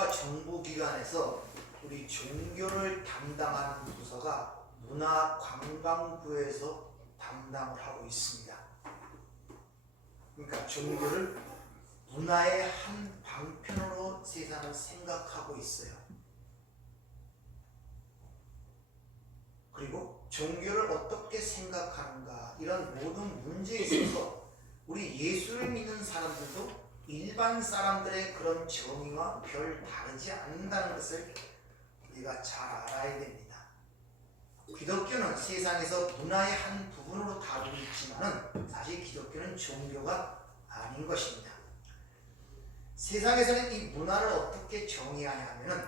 국가 정부기관에서 우리 종교를 담당하는 부서가 문화관광부에서 담당을 하고 있습니다. 그러니까 종교를 문화의 한 방편으로 세상을 생각하고 있어요. 그리고 종교를 어떻게 생각하는가, 이런 모든 문제에 있어서 우리 예수를 믿는 사람들도 일반 사람들의 그런 정의와 별 다르지 않는다는 것을 우리가 잘 알아야 됩니다. 기독교는 세상에서 문화의 한 부분으로 다루고 있지만 사실 기독교는 종교가 아닌 것입니다. 세상에서는 이 문화를 어떻게 정의하냐 하면은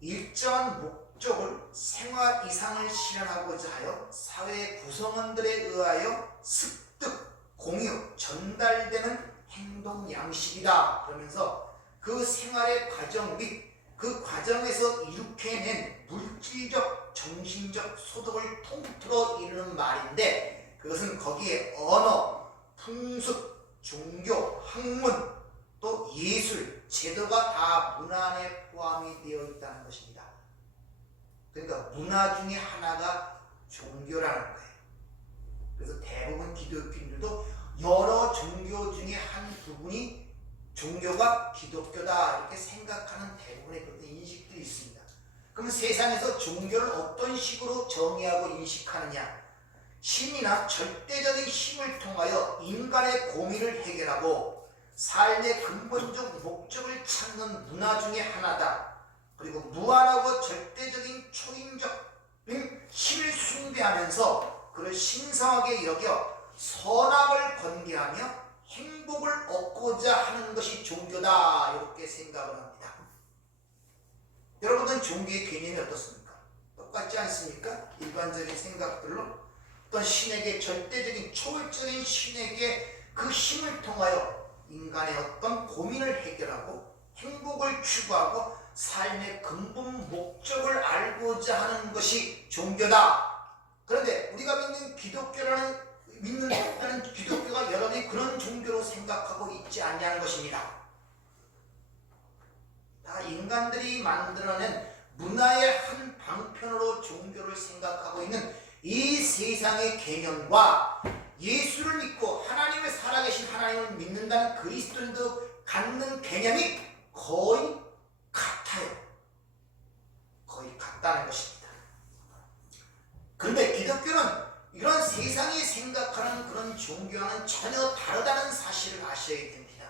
일정한 목적을 생활 이상을 실현하고자 하여 사회 구성원들에 의하여 습득, 공유, 전달되는 행동 양식이다. 그러면서 그 생활의 과정 및 그 과정에서 이룩해낸 물질적, 정신적 소득을 통틀어 이루는 말인데, 그것은 거기에 언어, 풍습, 종교, 학문, 또 예술, 제도가 다 문화 안에 포함이 되어 있다는 것입니다. 그러니까 문화 중에 하나가 종교라는 거예요. 그래서 대부분 기독교인들도 여러 종교 중에 한 부분이 종교가 기독교다 이렇게 생각하는 대부분의 그런 인식들이 있습니다. 그럼 세상에서 종교를 어떤 식으로 정의하고 인식하느냐? 신이나 절대적인 힘을 통하여 인간의 고민을 해결하고 삶의 근본적 목적을 찾는 문화 중에 하나다. 그리고 무한하고 절대적인 초인적 힘을 숭배하면서 그를 신성하게 여겨 선악을 권계하며 행복을 얻고자 하는 것이 종교다, 이렇게 생각을 합니다. 여러분은 종교의 개념이 어떻습니까? 똑같지 않습니까? 일반적인 생각들로 어떤 신에게, 절대적인 초월적인 신에게 그 힘을 통하여 인간의 어떤 고민을 해결하고 행복을 추구하고 삶의 근본 목적을 알고자 하는 것이 종교다. 그런데 우리가 믿는 기독교가 여러분이 그런 종교로 생각하고 있지 않냐는 것입니다. 다 인간들이 만들어낸 문화의 한 방편으로 종교를 생각하고 있는 이 세상의 개념과 예수를 믿고 하나님을 살아계신 하나님을 믿는다는 그리스도인도 갖는 개념이 거의 같아요. 거의 같다는 것입니다. 그런데 기독교는 이런 세상이 생각하는 그런 종교와는 전혀 다르다는 사실을 아셔야 됩니다.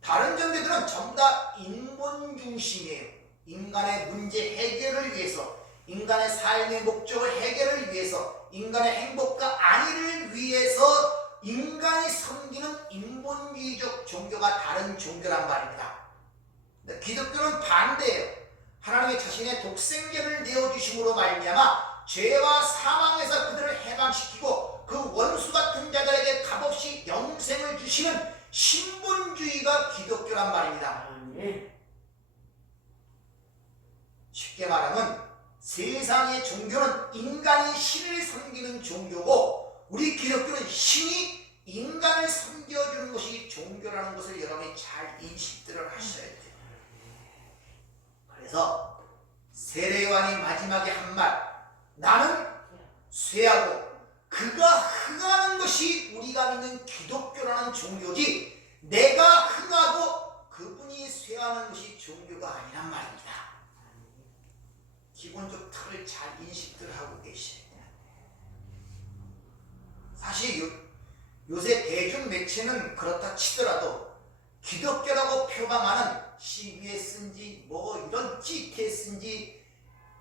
다른 종교들은 전부 다 인본 중심이에요. 인간의 문제 해결을 위해서, 인간의 삶의 목적을 해결을 위해서, 인간의 행복과 안위를 위해서 인간이 섬기는 인본주의적 종교가 다른 종교란 말입니다. 기독교는 반대예요. 하나님이 자신의 독생자를 내어주심으로 말미암아 죄와 사망에서 그들을 해방시키고 그 원수 같은 자들에게 값없이 영생을 주시는 신본주의가 기독교란 말입니다. 쉽게 말하면 세상의 종교는 인간이 신을 섬기는 종교고, 우리 기독교는 신이 인간을 섬겨주는 것이 종교라는 것을 여러분이 잘 인식들을 하셔야 돼요. 그래서 세례요한이 마지막에 한 말, 나는 쇠하고 그가 흥하는 것이 우리가 믿는 기독교라는 종교지, 내가 흥하고 그분이 쇠하는 것이 종교가 아니란 말입니다. 기본적 틀을 잘 인식들 하고 계셔야 돼요. 사실 요새 대중 매체는 그렇다 치더라도 기독교라고 표방하는 CBS인지 뭐 이런 GTS인지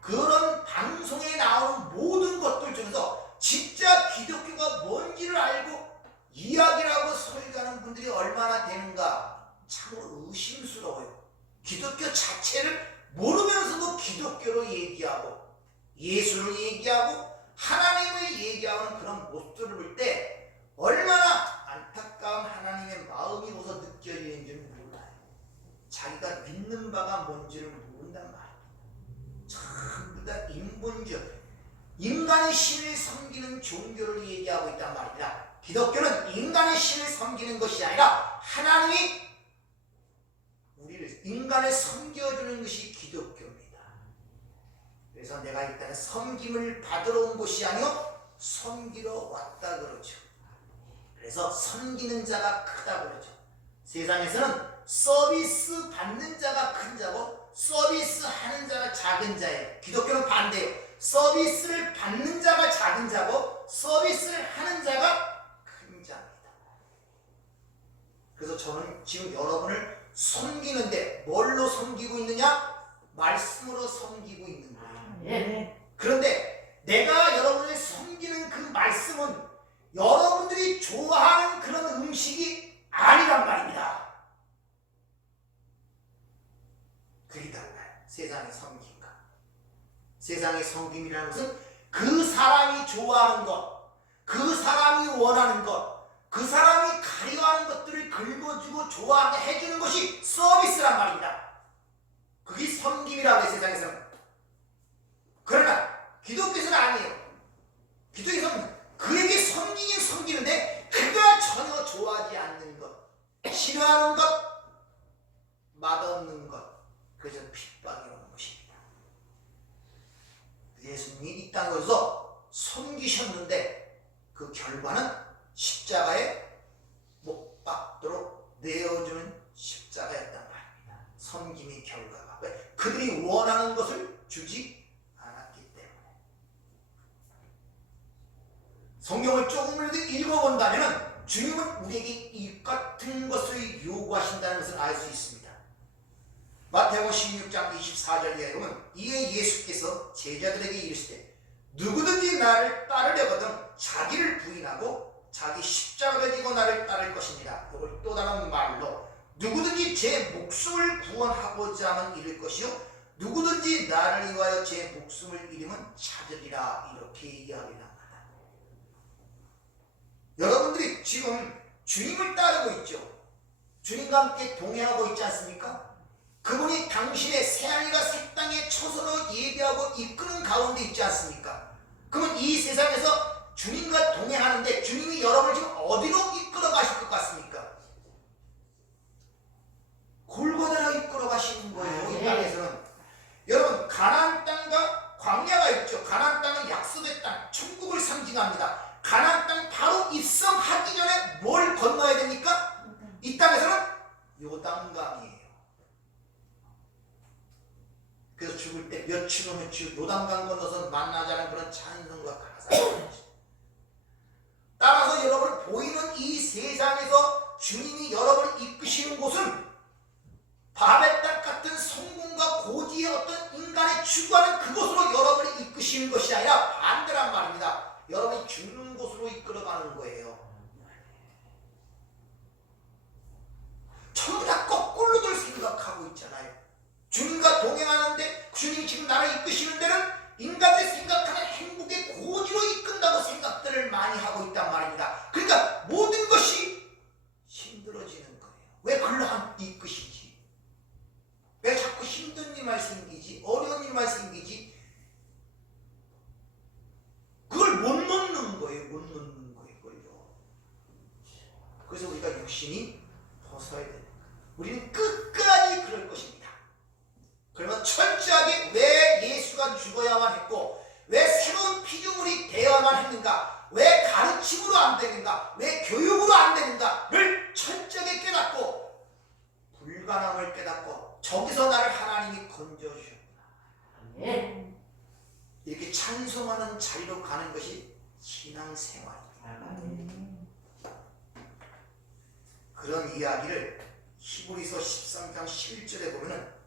그런 방송에 나오는 모든 것들 중에서 진짜 기독교가 뭔지를 알고 이야기를 하고 설교하는 분들이 얼마나 되는가 참으로 의심스러워요. 기독교 자체를 모르면서도 기독교로 얘기하고 예수를 얘기하고 하나님을 얘기하는 그런 모습들을 볼 때 얼마나 안타까운 하나님의 마음이 어서 느껴지는지는 몰라요. 자기가 믿는 바가 뭔지를 모른단 말이에요. 전부 다 인본주의, 인간의 신을 섬기는 종교를 얘기하고 있단 말입니다. 기독교는 인간의 신을 섬기는 것이 아니라 하나님이 우리를 인간을 섬겨주는 것이 기독교입니다. 그래서 내가 일단은 섬김을 받으러 온 것이 아니요 섬기러 왔다 그러죠. 그래서 섬기는 자가 크다 그러죠. 세상에서는 서비스 받는 자가 큰 자고 서비스 하는 자가 작은 자예요. 기독교는 반대예요. 서비스를 받는 자가 작은 자고 서비스를 하는 자가 큰 자입니다. 그래서 저는 지금 여러분을 섬기는데 뭘로 섬기고 있느냐? 말씀으로 섬기고 있는 거예요. 그런데 내가 여러분을 섬기는 그 말씀은 여러분들이 좋아하는 그런 음식이 아니란 말입니다. 그게 달라요. 세상의 섬김과. 세상의 섬김이라는 것은 그 사람이 좋아하는 것, 그 사람이 원하는 것, 그 사람이 가려하는 것들을 긁어주고 좋아하게 해주는 것이 서비스란 말입니다. 그게 섬김이라고 해요, 세상에서는. 그러나 기독교에서는 아니에요. 기독교에서는 그에게 섬기긴 섬기는데 그가 전혀 좋아하지 않는 것, 싫어하는 것, 맛없는 것, 그래서 핍박이 오는 것입니다. 예수님이 이 땅에서 섬기셨는데 그 결과는 십자가에 못 박도록 내어주는 십자가였단 말입니다. 섬김의 결과가. 왜? 그들이 원하는 것을 주지 않았기 때문에. 성경을 조금이라도 읽어본다면 주님은 우리에게 이 같은 것을 요구하신다는 것을 알 수 있습니다. 마태복음 16장 24절에 보면 이에 예수께서 제자들에게 이르시되 누구든지 나를 따르려거든 자기를 부인하고 자기 십자가를 지고 나를 따를 것입니다. 이걸 또 다른 말로 누구든지 제 목숨을 구원하고자 하면 잃을 것이요 누구든지 나를 위하여 제 목숨을 잃으면 찾으리라 이렇게 이야기합니다. 여러분들이 지금 주님을 따르고 있죠. 주님과 함께 동행하고 있지 않습니까? 그분이 당신의 새하늘과 새 땅의 초선으로 예배하고 이끄는 가운데 있지 않습니까? 그러면 이 세상에서 주님과 동행하는데 주님이 여러분을 지금 어디로 이끌어 가실 것 같습니까? 골고다로 이끌어 가시는 거예요. 이 땅에서는. 여러분 가나안 땅과 광야가 있죠. 가나안 땅은 약속의 땅, 천국을 상징합니다. 가나안 땅 바로 입성하기 전에 뭘 건너야 됩니까? 이 땅에서는 요단강이에요. 그래서 죽을 때 몇 킬로미터 요단강 건너서 만나자는 그런 찬송과 가사가 따라서 여러분 보이는 이 세상에서 주님이 여러분을 이끄시는 곳은 바벨 땅 같은 성공과 고지의 어떤 인간의 추구하는 그곳으로 여러분을 이끄시는 것이 아니라 반대란 말입니다. 여러분이 죽는 곳으로 이끌어가는 거예요. 전부 다 거꾸로들 생각하고 있잖아요. 주님과 동행하는데 주님이 지금 나를 이끄시는 데는 인간들이 생각하는 행복의 고지로 이끈다고 생각들을 많이 하고 있단 말입니다. 그러니까 모든 것이 힘들어지는 거예요. 왜 글로 이끄시지? 왜 자꾸 힘든 일만 생기지? 어려운 일만 생기지? 그걸 못 놓는 거예요. 못 놓는 거예요. 그걸요. 그래서 우리가 육신이 벗어야 돼요. 우리는 끝까지 그럴 것입니다. 그러면 철저하게 왜 예수가 죽어야만 했고 왜 새로운 피조물이 되어야만 했는가, 왜 가르침으로 안 되는가, 왜 교육으로 안 되는가를 철저하게 깨닫고 불가능함을 깨닫고 저기서 나를 하나님이 건져주셨구나. 이렇게 찬송하는 자리로 가는 것이 신앙생활입니다. 그런 이야기를 히브리서 13장 11절에 보면은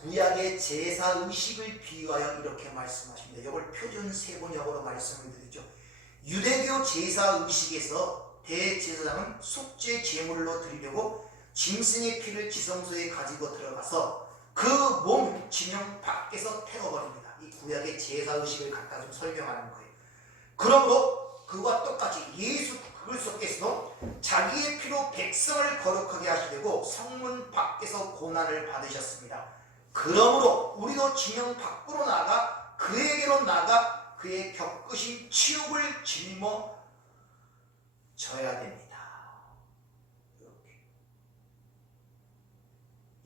구약의 제사 의식을 비유하여 이렇게 말씀하십니다. 이걸 표준 세번역으로 말씀을 드리죠. 유대교 제사 의식에서 대제사장은 속죄 제물로 드리려고 짐승의 피를 지성소에 가지고 들어가서 그 몸 지명 밖에서 태워버립니다. 이 구약의 제사 의식을 갖다 좀 설명하는 거예요. 그러므로 그와 똑같이 예수 그리스도께서도 자기의 피로 백성을 거룩하게 하시려고 성문 밖에서 고난을 받으셨습니다. 그러므로 우리도 진영 밖으로 나가 그에게로 나가 그의 겪으신 치욕을 짊어져야 됩니다. 이렇게.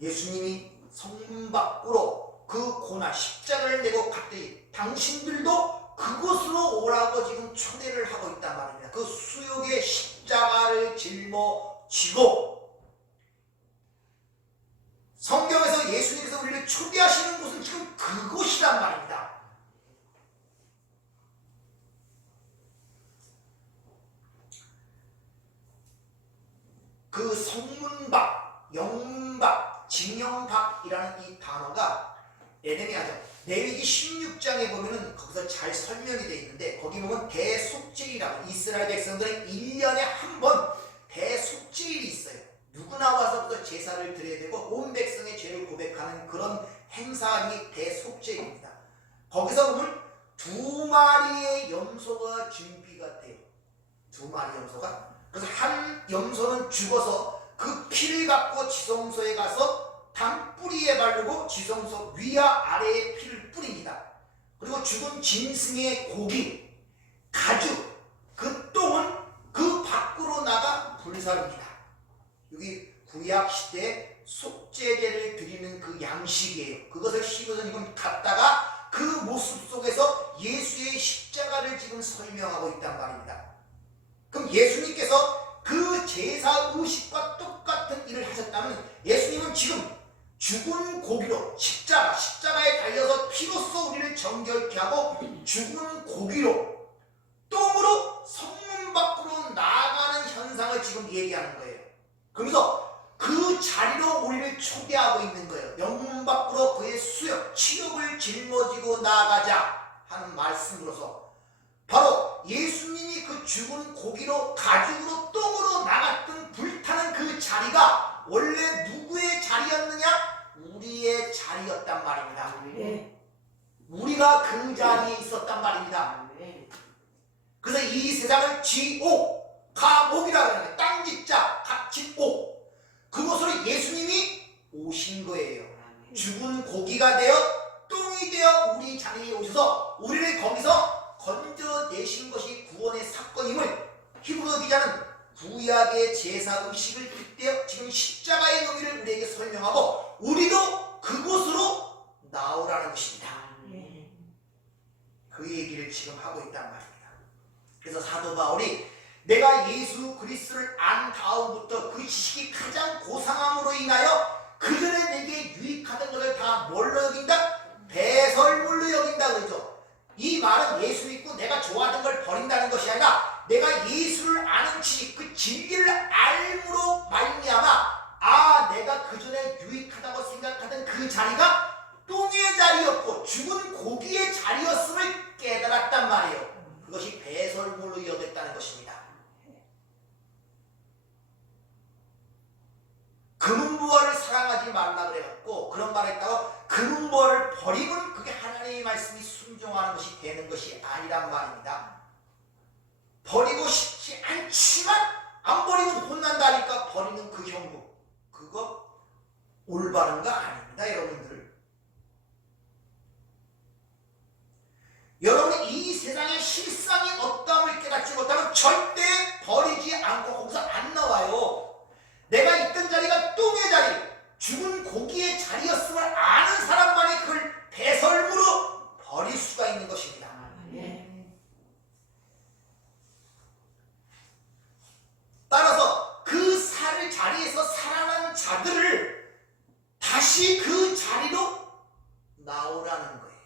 예수님이 성문 밖으로 그 고난 십자가를 내고 갔더니 당신들도 그곳으로 오라고 지금 초대를 하고 있단 말입니다. 그 수욕의 십자가를 짊어지고 성경에서 예수님께서 우리를 초대하시는 곳은 지금 그곳이란 말입니다. 그 성문 밖, 영문 밖, 징영 밖이라는 이 단어가 애매하죠. 레위기 16장에 보면은 거기서 잘 설명이 되어 있는데 거기 보면 대속죄일이라고 이스라엘 백성들은 1년에 한 번 대속죄일이 있어요. 누구나 와서부터 제사를 드려야 되고 온 백성의 죄를 고백하는 그런 행사이 대속죄입니다. 거기서 보면 2마리의 염소가 준비가 돼요. 2마리 염소가. 그래서 한 염소는 죽어서 그 피를 갖고 지성소에 가서 담뿌리에 바르고 지성소 위와 아래에 피를 뿌립니다. 그리고 죽은 짐승의 고기, 가죽, 그 똥은 그 밖으로 나가 불사릅니다. 여기 구약시대에 속죄제를 드리는 그 양식이에요. 그것을 씹어서 지금 갖다가 그 모습 속에서 예수의 십자가를 지금 설명하고 있단 말입니다. 그럼 예수님께서 그 제사 의식과 똑같은 일을 하셨다면 예수님은 지금 죽은 고기로 십자가에 달려서 피로써 우리를 정결케 하고 죽은 고기로 똥으로 성문 밖으로 나아가는 현상을 지금 얘기하는 거예요. 그러면서 그 자리로 우리를 초대하고 있는 거예요. 영문 밖으로 그의 수욕, 치욕을 짊어지고 나아가자 하는 말씀으로서 바로 예수님이 그 죽은 고기로 가죽으로 똥으로 나갔던 불타는 그 자리가 원래 누구의 자리였느냐? 우리의 자리였단 말입니다. 우리가 그 자리에 있었단 말입니다. 그래서 이 세상을 지옥, 감옥이라고 하는 거예요. 땅짓자, 갓짓옥. 그곳으로 예수님이 오신 거예요. 죽은 고기가 되어 똥이 되어 우리 자리에 오셔서 우리를 거기서 건져내신 것이 구원의 사건임을 히브리 기자는 구약의 제사 의식을 빗대어 지금 십자가의 의미를 우리에게 설명하고 우리도 그곳으로 나오라는 것입니다. 그 얘기를 지금 하고 있단 말입니다. 그래서 사도 바울이 내가 예수 그리스도를 안 다음부터 그 지식이 가장 고상함으로 인하여 그전에 내게 유익하던 것을 다 뭘로 여긴다? 배설물로 여긴다 그러죠. 이 말은 예수 믿고 내가 좋아하던 걸 버린다는 것이 아니라 내가 예수를 아는 지식, 그 진리를 알므로 말미암아 내가 그전에 유익하다고 생각하던 그 자리가 똥의 자리였고 죽은 고기의 자리였음을 깨달았단 말이에요. 그것이 배설물로 여겼다는 것입니다. 금은부화를 사랑하지 말라 그래갖고 그런 말을 했다고 금은부화를 버리면 그게 하나님의 말씀이 순종하는 것이 되는 것이 아니란 말입니다. 버리고 싶지 않지만 안 버리면 혼난다니까 버리는 그 형국, 그거 올바른 거 아닙니다. 여러분들, 여러분이 이 세상의 실상이 어떠함을 깨닫지 못하면 절대 버리지 않고 거기서 안 나와요. 내가 있던 자리가 똥의 자리, 죽은 고기의 자리였음을 아는 사람만이 그걸 배설물로 버릴 수가 있는 것입니다. 따라서 그 자리에서 살아난 자들을 다시 그 자리로 나오라는 거예요.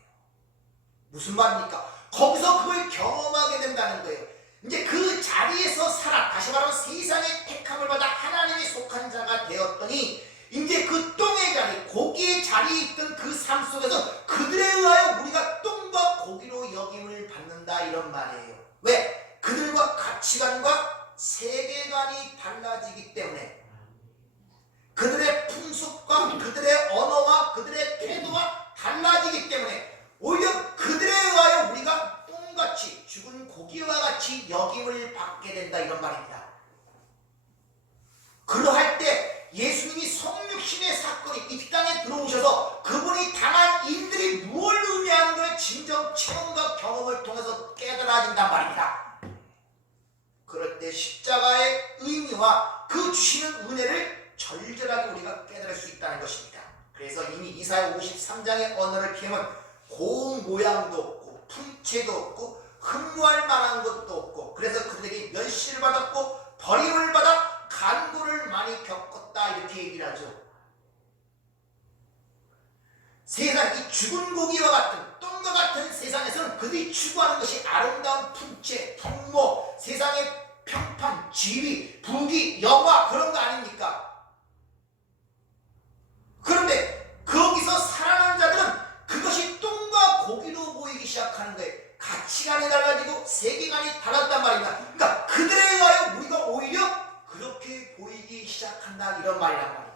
무슨 말입니까? 거기서 그걸 경험하게 된다는 거예요. 이제 그 자리에서 다시 말하면 세상의 택함을 받아 하나님에 속한 자가 되었더니 이제 그 똥의 자리, 고기의 자리에 있던 그 삶 속에서 그들에 의하여 우리가 똥과 고기로 여김을 받는다 이런 말이에요. 왜? 그들과 가치관과 세계관이 달라지기 때문에 그들의 풍습과 그들의 언어와 그들의 태도가 달라지기 때문에 오히려 그들에 의하여 우리가 똥같이 죽은 고기와 같이 여김을 받게 된다 이런 말입니다. 그러할 때 예수님이 성육신의 사건이 이 땅에 들어오셔서 그분이 당한 일들이 무엇을 의미하는 걸 진정 체험과 경험을 통해서 깨달아진단 말입니다. 그럴 때 십자가의 의미와 그 주시는 은혜를 절절하게 우리가 깨달을 수 있다는 것입니다. 이렇게 하면 고운 모양도 없고 풍채도 없고 흠모할 만한 것도 없고, 그래서 그들에게 멸시를 받았고 버림을 받아 간고를 많이 겪었다, 이렇게 얘기를 하죠. 세상, 이 죽은 고기와 같은 똥과 같은 세상에서는 그들이 추구하는 것이 아름다운 풍채, 풍모, 세상의 평판, 지위, 부귀, 영화, 그런 거 아닙니까? 그런데 거기서 살아가는 자들은 그것이 똥과 고기로 보이기 시작하는 거예요. 가치관이 달라지고 세계관이 달랐단 말입니다. 그러니까 그들에 의하여 우리가 오히려 그렇게 보이기 시작한다, 이런 말이란 말입니다.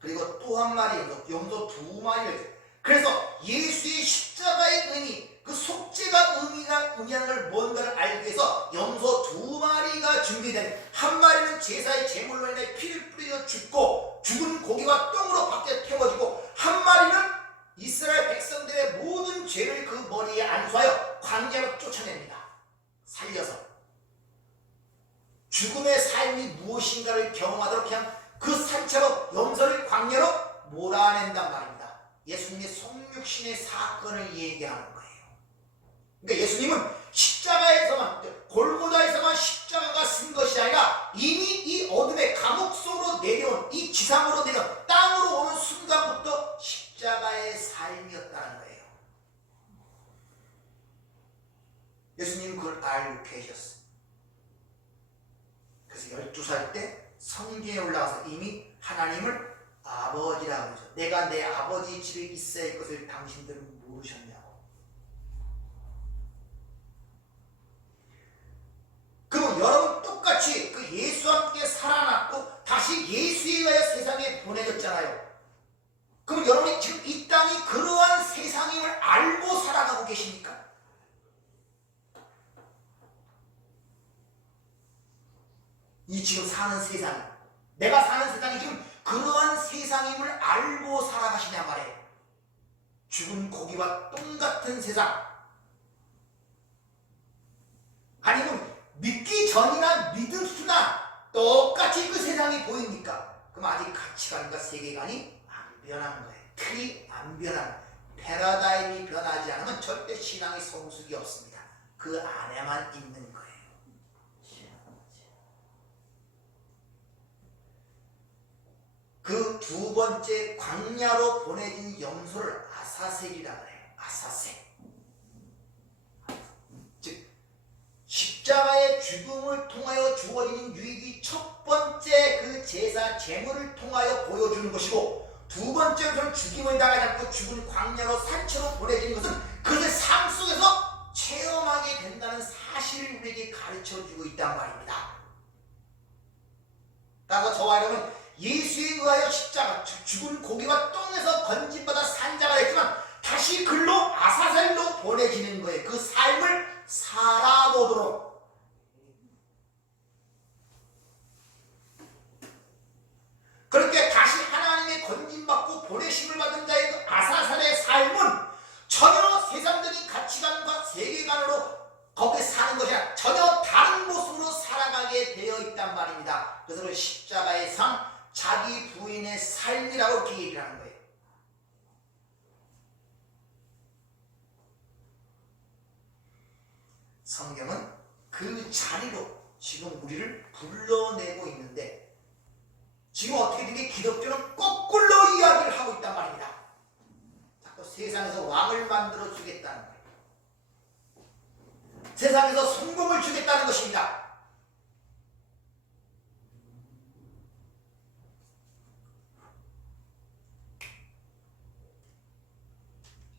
그리고 또 한 마리, 염소 두 마리를. 그래서 예수의 십자가의 의미, 그 속죄가 의미하는 걸 뭔가를 알기 위해서 염소 두 마리가 준비된, 한 마리는 제사의 제물로 인해 피를 뿌려 죽고 죽은 고기와 똥으로 밖에 태워지고, 한 마리는 이스라엘 백성들의 모든 죄를 그 머리에 안수하여 광야로 쫓아냅니다. 살려서 죽음의 삶이 무엇인가를 경험하도록 그냥 그 산채로 염소를 광야로 몰아낸단 말입니다. 예수님의 성육신의 사건을 얘기하는 거예요. 그러니까 예수님은 십자가에서만, 골고다에서만 십자가가 쓴 것이 아니라 이미 이 어둠의 감옥 속으로 내려온, 이 지상으로 내려온, 땅으로 오는 순간부터 십자가의 삶이었다는 거예요. 예수님은 그걸 알고 계셨어요. 그래서 12살 때 성경에 올라가서 이미 하나님을 아버지라고 하죠. 내가 내 아버지 집에 있어야 할 것을 당신들은 모르셨냐고. 그럼 여러분 똑같이 그 예수와 함께 살아났고 다시 예수에 의하여 세상에 보내졌잖아요. 그럼 여러분이 지금 이 땅이 그러한 세상임을 알고 살아가고 계십니까? 이 지금 사는 세상, 내가 사는 세상이 지금 그러한 세상임을 알고 살아가시냐 말이에요. 죽은 고기와 똥 같은 세상, 아니면 믿기 전이나 믿음 후나 똑같이 그 세상이 보입니까? 그럼 아직 가치관과 세계관이 안 변한 거예요. 틀이 안 변한 거예요. 패러다임이 변하지 않으면 절대 신앙의 성숙이 없습니다. 그 안에만 있는 거예요. 그 두 번째 광야로 보내진 염소를 아사셀이라고 해요. 아사셀. 즉 십자가의 죽음을 통하여 주어지는 유익이 첫 번째 그 제사 제물을 통하여 보여주는 것이고, 두 번째로는 죽임을 당하지 않고 죽은 광야로 산채로 보내지는 것은 그의 삶 속에서 체험하게 된다는 사실을 우리에게 가르쳐주고 있단 말입니다. 따라서 저와 여러분, 예수에 의하여 십자가, 죽은 고기와 똥에서 건진받아 산자가 됐지만 다시 글로 아사셀로 보내지는 거예요. 그 삶을 살아보도록. 그렇게 다시 하나님의 건진받고 보내심을 받은 자의 그 아사셀의 삶은 전혀 세상적인 가치관과 세계관으로 거기에 사는 것이 아니라 전혀 다른 모습으로 살아가게 되어 있단 말입니다. 그래서 그 십자가의 삶, 자기 부인의 삶이라고 이렇게 얘기를 하는 거예요. 성경은 그 자리로 지금 우리를 불러내고 있는데, 지금 어떻게 된 게 기독교는 거꾸로 이야기를 하고 있단 말입니다. 자꾸 세상에서 왕을 만들어 주겠다는 거예요. 세상에서 성공을 주겠다는 것입니다.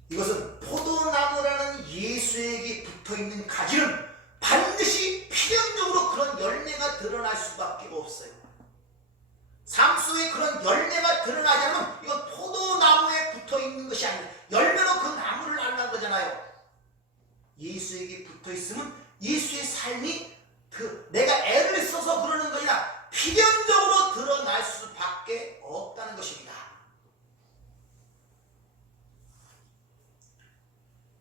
이것은 포도나무라는 예수에게 붙어있는 가지는 반드시 필연적으로 그런 열매가 드러날 수밖에 없어요. 삶 속에 그런 열매가 드러나지 않으면 이건 포도나무에 붙어있는 것이 아니라 열매로 그 나무를 알는 거잖아요. 예수에게 붙어있으면 예수의 삶이 내가 애를 써서 그러는 것이 아니라 필연적으로 드러날 수밖에 없다는 것입니다.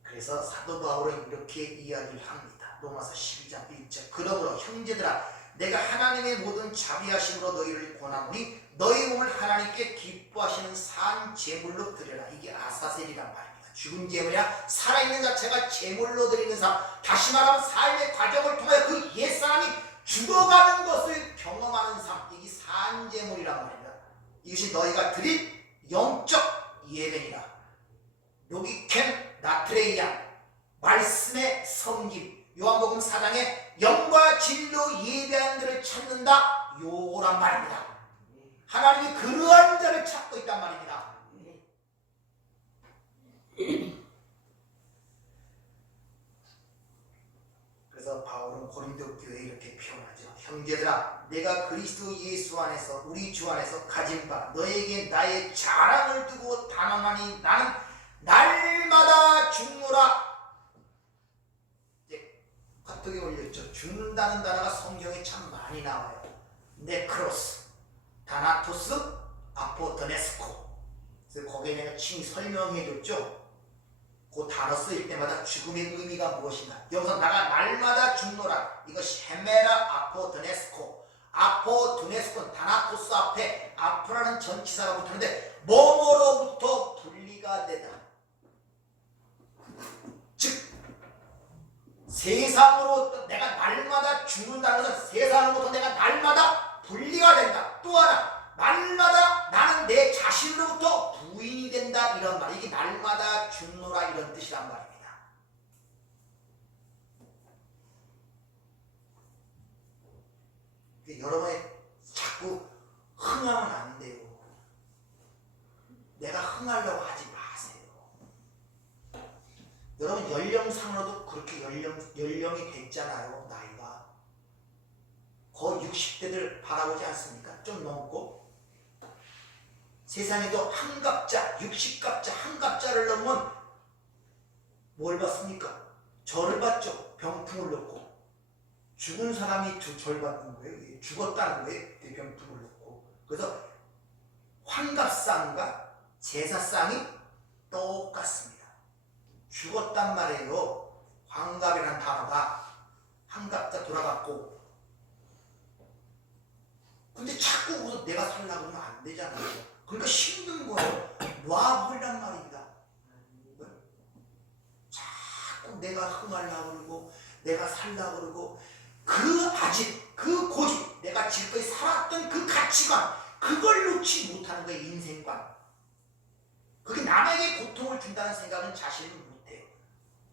그래서 사도 바울은 이렇게 이야기를 합니다. 로마서 12장 1절. 그러므로 형제들아, 내가 하나님의 모든 자비하심으로 너희를 권하노니 너희 몸을 하나님께 기뻐하시는 산 제물로 드려라. 이게 아사셀이란 말입니다. 죽은 제물이나 살아있는 자체가 제물로 드리는 삶, 다시 말하면 삶의 과정을 통하여 그 옛사람이 죽어가는 것을 경험하는 삶, 이게 산 제물이란 말입니다. 이것이 너희가 드릴 영적 예배니라. 로기켄 나트레이안, 말씀의 섬김, 요한복음 4장에 영과 진리로 예배하는 자를 찾는다, 요거란 말입니다. 하나님이 그러한 자를 찾고 있단 말입니다. 그래서 바울은 고린도 교회에 이렇게 표현하죠. 형제들아, 내가 그리스도 예수 안에서 우리 주 안에서 가진 바 너에게 나의 자랑을 두고 단언하니 나는 날마다 죽노라. 이제 카톡에 올렸죠. 죽는다는 단어가 성경에 참 많이 나와요. 네크로스, 다나토스, 아포드네스코. 그래서 거기에 내가 친히 설명해줬죠. 그 단어 쓰일 때마다 죽음의 의미가 무엇인가. 여기서 나가 날마다 죽노라. 이것이 헤메라 아포드네스코. 아포드네스코는 다나토스 앞에 아프라는 전치사가 붙었는데 뭐뭐로부터 분리가 되다. 즉 세상으로 내가 날마다 죽는다는 것은 세상으로부터 내가 날마다 분리가 된다. 또 하나 날마다 나는 내 자신으로부터 부인이 된다, 이런 말. 이게 날마다 죽노라 이런 뜻이란 말입니다. 여러분이 자꾸 흥하면 안 돼요. 내가 흥하려고 하지 마세요. 여러분 연령상으로도 그렇게 연령이 됐잖아요. 나이가 거의 60대들 바라보지 않습니까? 좀 넘고 세상에도 한갑자, 60갑자, 한갑자를 넘으면 뭘 받습니까? 절을 받죠. 병풍을 넣고. 죽은 사람이 절 받는 거예요. 죽었다는 거예요. 병풍을 넣고. 그래서 환갑상과 제사상이 똑같습니다. 죽었단 말이에요. 환갑이라는 단어가 한갑자 돌아갔고. 근데 자꾸 웃어 내가 살려고 하면 안 되잖아요. 그러니까 힘든 거예요. 놔버리란 말입니다. 자꾸 내가 흥하려고 그러고 내가 살려고 그러고 그 아집, 그 고집, 내가 지금까지 살았던 그 가치관, 그걸 놓지 못하는 거예요. 인생관. 그게 남에게 고통을 준다는 생각은 자신은 못해요.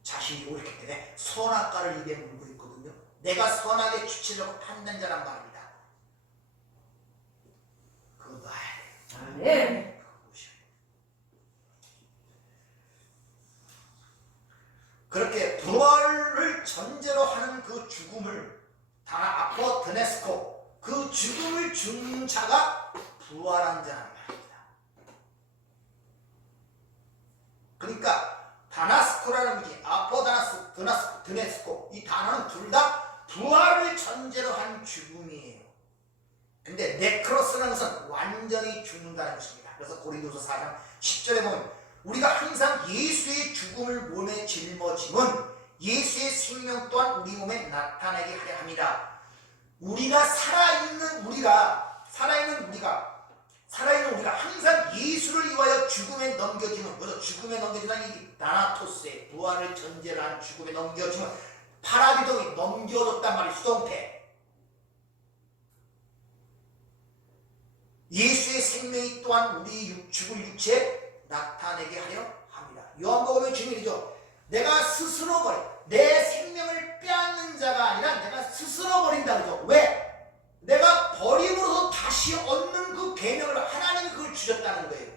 자신이 옳기 때문에 선악과를 입에 물고 있거든요. 내가 선하게 주치려고 판단 자란 말입니다. 그거 놔야 돼요. 네. 그렇게 부활을 전제로 하는 그 죽음을 아포드네스코, 그 죽음을 죽는 자가 부활한 자란 말입니다. 그러니까 다나스코라는 것이 아포드네스코, 이 단어는 둘 다 부활을 전제로 한 죽음이에요. 근데 네크로스라는 것은 완전히 죽는다는 것입니다. 그래서 고린도서 4장 10절에 보면 우리가 항상 예수의 죽음을 몸에 짊어짐은 예수의 생명 또한 우리 몸에 나타나게 하려 합니다. 우리가 살아있는 우리가 항상 예수를 위하여 죽음에 넘겨짐은, 그래서 죽음에 넘겨지는 이 다나토스의 부활을 전제로 한 죽음에 넘겨짐은 파라디동이 넘겨졌단 말이 수동태. 예수의 생명이 또한 우리 죽을 육체에 나타내게 하려 합니다. 요한복음의 주님이죠. 내가 스스로 내 생명을 빼앗는 자가 아니라 내가 스스로 버린다 그러죠. 왜? 내가 버림으로써 다시 얻는 그 계명을 하나님이 그걸 주셨다는 거예요.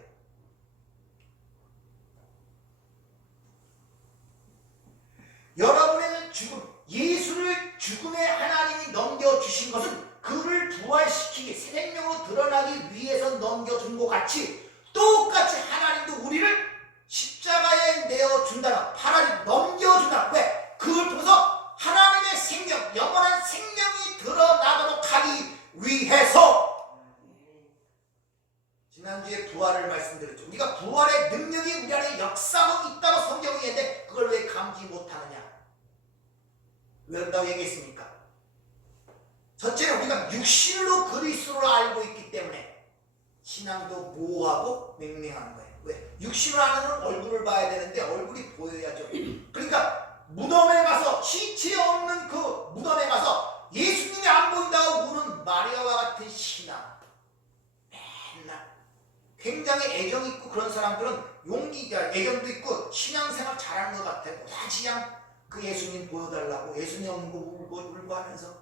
여러분의 죽음, 예수를 죽음에 하나님이 넘겨주신 것은 그를 부활시키기, 새 생명으로 드러나기 위해서 넘겨준 것 같이 똑같이 하나님도 우리를 십자가에 내어준다는, 하나님 넘겨준다. 왜? 그걸 통해서 하나님의 생명, 영원한 생명이 드러나도록 하기 위해서. 지난주에 부활을 말씀드렸죠. 우리가 부활의 능력이 우리 안에 역사하고 있다고 성경이 얘기했는데 그걸 왜 감지 못하느냐? 왜 그런다고 얘기했습니까? 첫째는 우리가 육신으로 그리스도를 알고 있기 때문에 신앙도 모호하고 맹맹한 거예요. 왜? 육신을 하는 얼굴을 봐야 되는데 얼굴이 보여야죠. 그러니까 무덤에 가서 시체 없는 그 무덤에 가서 예수님이 안 보인다고 우는 마리아와 같은 신앙, 맨날 굉장히 애정 있고 그런 사람들은 용기가 애정도 있고 신앙생활 잘하는 것 같아요. 다시 그냥 그 예수님 보여달라고 예수님 없는 거 울고 하면서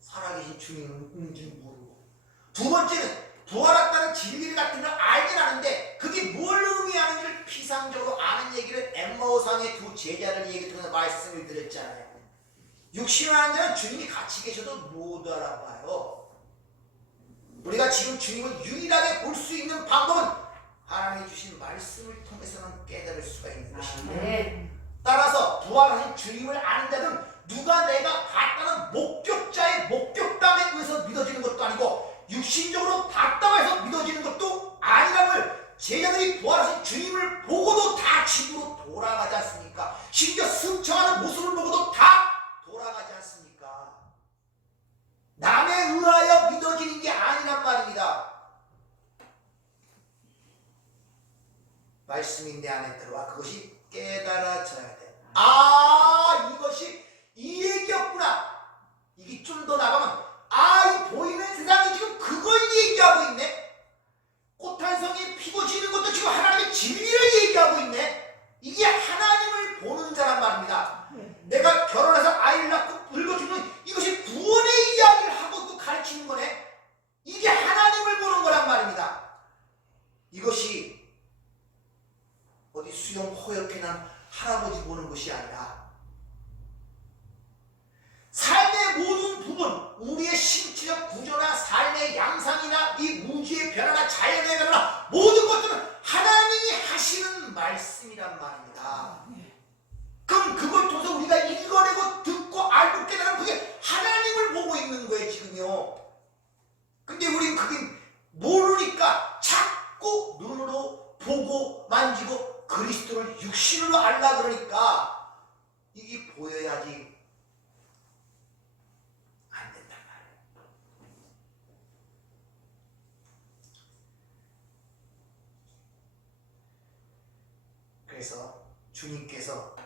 살아계신 주님 있는지 모르고. 두 번째는 부활했다는 진리 같은 걸 알긴 하는데 그게 뭘 의미하는지를 피상적으로 아는 얘기를 엠마오상의 두 제자를 얘기 통해서 말씀을 드렸잖아요. 육신을 하는 자는 주님이 같이 계셔도 못 알아봐요. 우리가 지금 주님을 유일하게 볼 수 있는 방법은 하나님이 주신 말씀을 통해서는 깨달을 수가 있는 것입니다. 따라서 부활하신 주님을 아는 자는 누가 내가 봤다는 목격자의 목격담에 의해서 믿어지는 것도 아니고 육신적으로 봤다고 해서 믿어지는 것도 아니라는 걸 제자들이 부활하신 주님을 보고도 다 집으로 돌아가지 않습니까? 심지어 승천하는 모습을 보고도 다 돌아가지 않습니까? 남에 의하여 믿어지는 게 아니란 말입니다. 말씀이 내 안에 들어와 그것이 깨달아져야 돼. 아, 이것이 이 얘기였구나. 이게 좀 더 나가면 이 보이는 세상이 지금 그걸 얘기하고 있네. 꽃 한 송이 피고 지는 것도 지금 하나님의 진리를 얘기하고 있네. 이게 하나님을 보는 자란 말입니다. 내가 결혼해서 아이를 낳고 늙어 죽는 이것이 구원의 이야기를 하고 가르치는 거네. 이게 하나님을 보는 거란 말입니다. 이것이 어디 수영 허옇게 난 할아버지 보는 것이 아니라 삶의 모든 부분, 우리의 신체적 구조나 삶의 양상이나 이 우주의 변화나 자연의 변화나 모든 것들은 하나님이 하시는 말씀이란 말입니다. 그럼 그걸 통해서 우리가 읽어내고 듣고 알고 깨달으면 그게 하나님을 보고 있는 거예요, 지금요. 근데 우린 그게 모르니까 자꾸 눈으로 보고 만지고 그리스도를 육신으로 알라 그러니까 이게 보여야지 안 된단 말이에요. 그래서 주님께서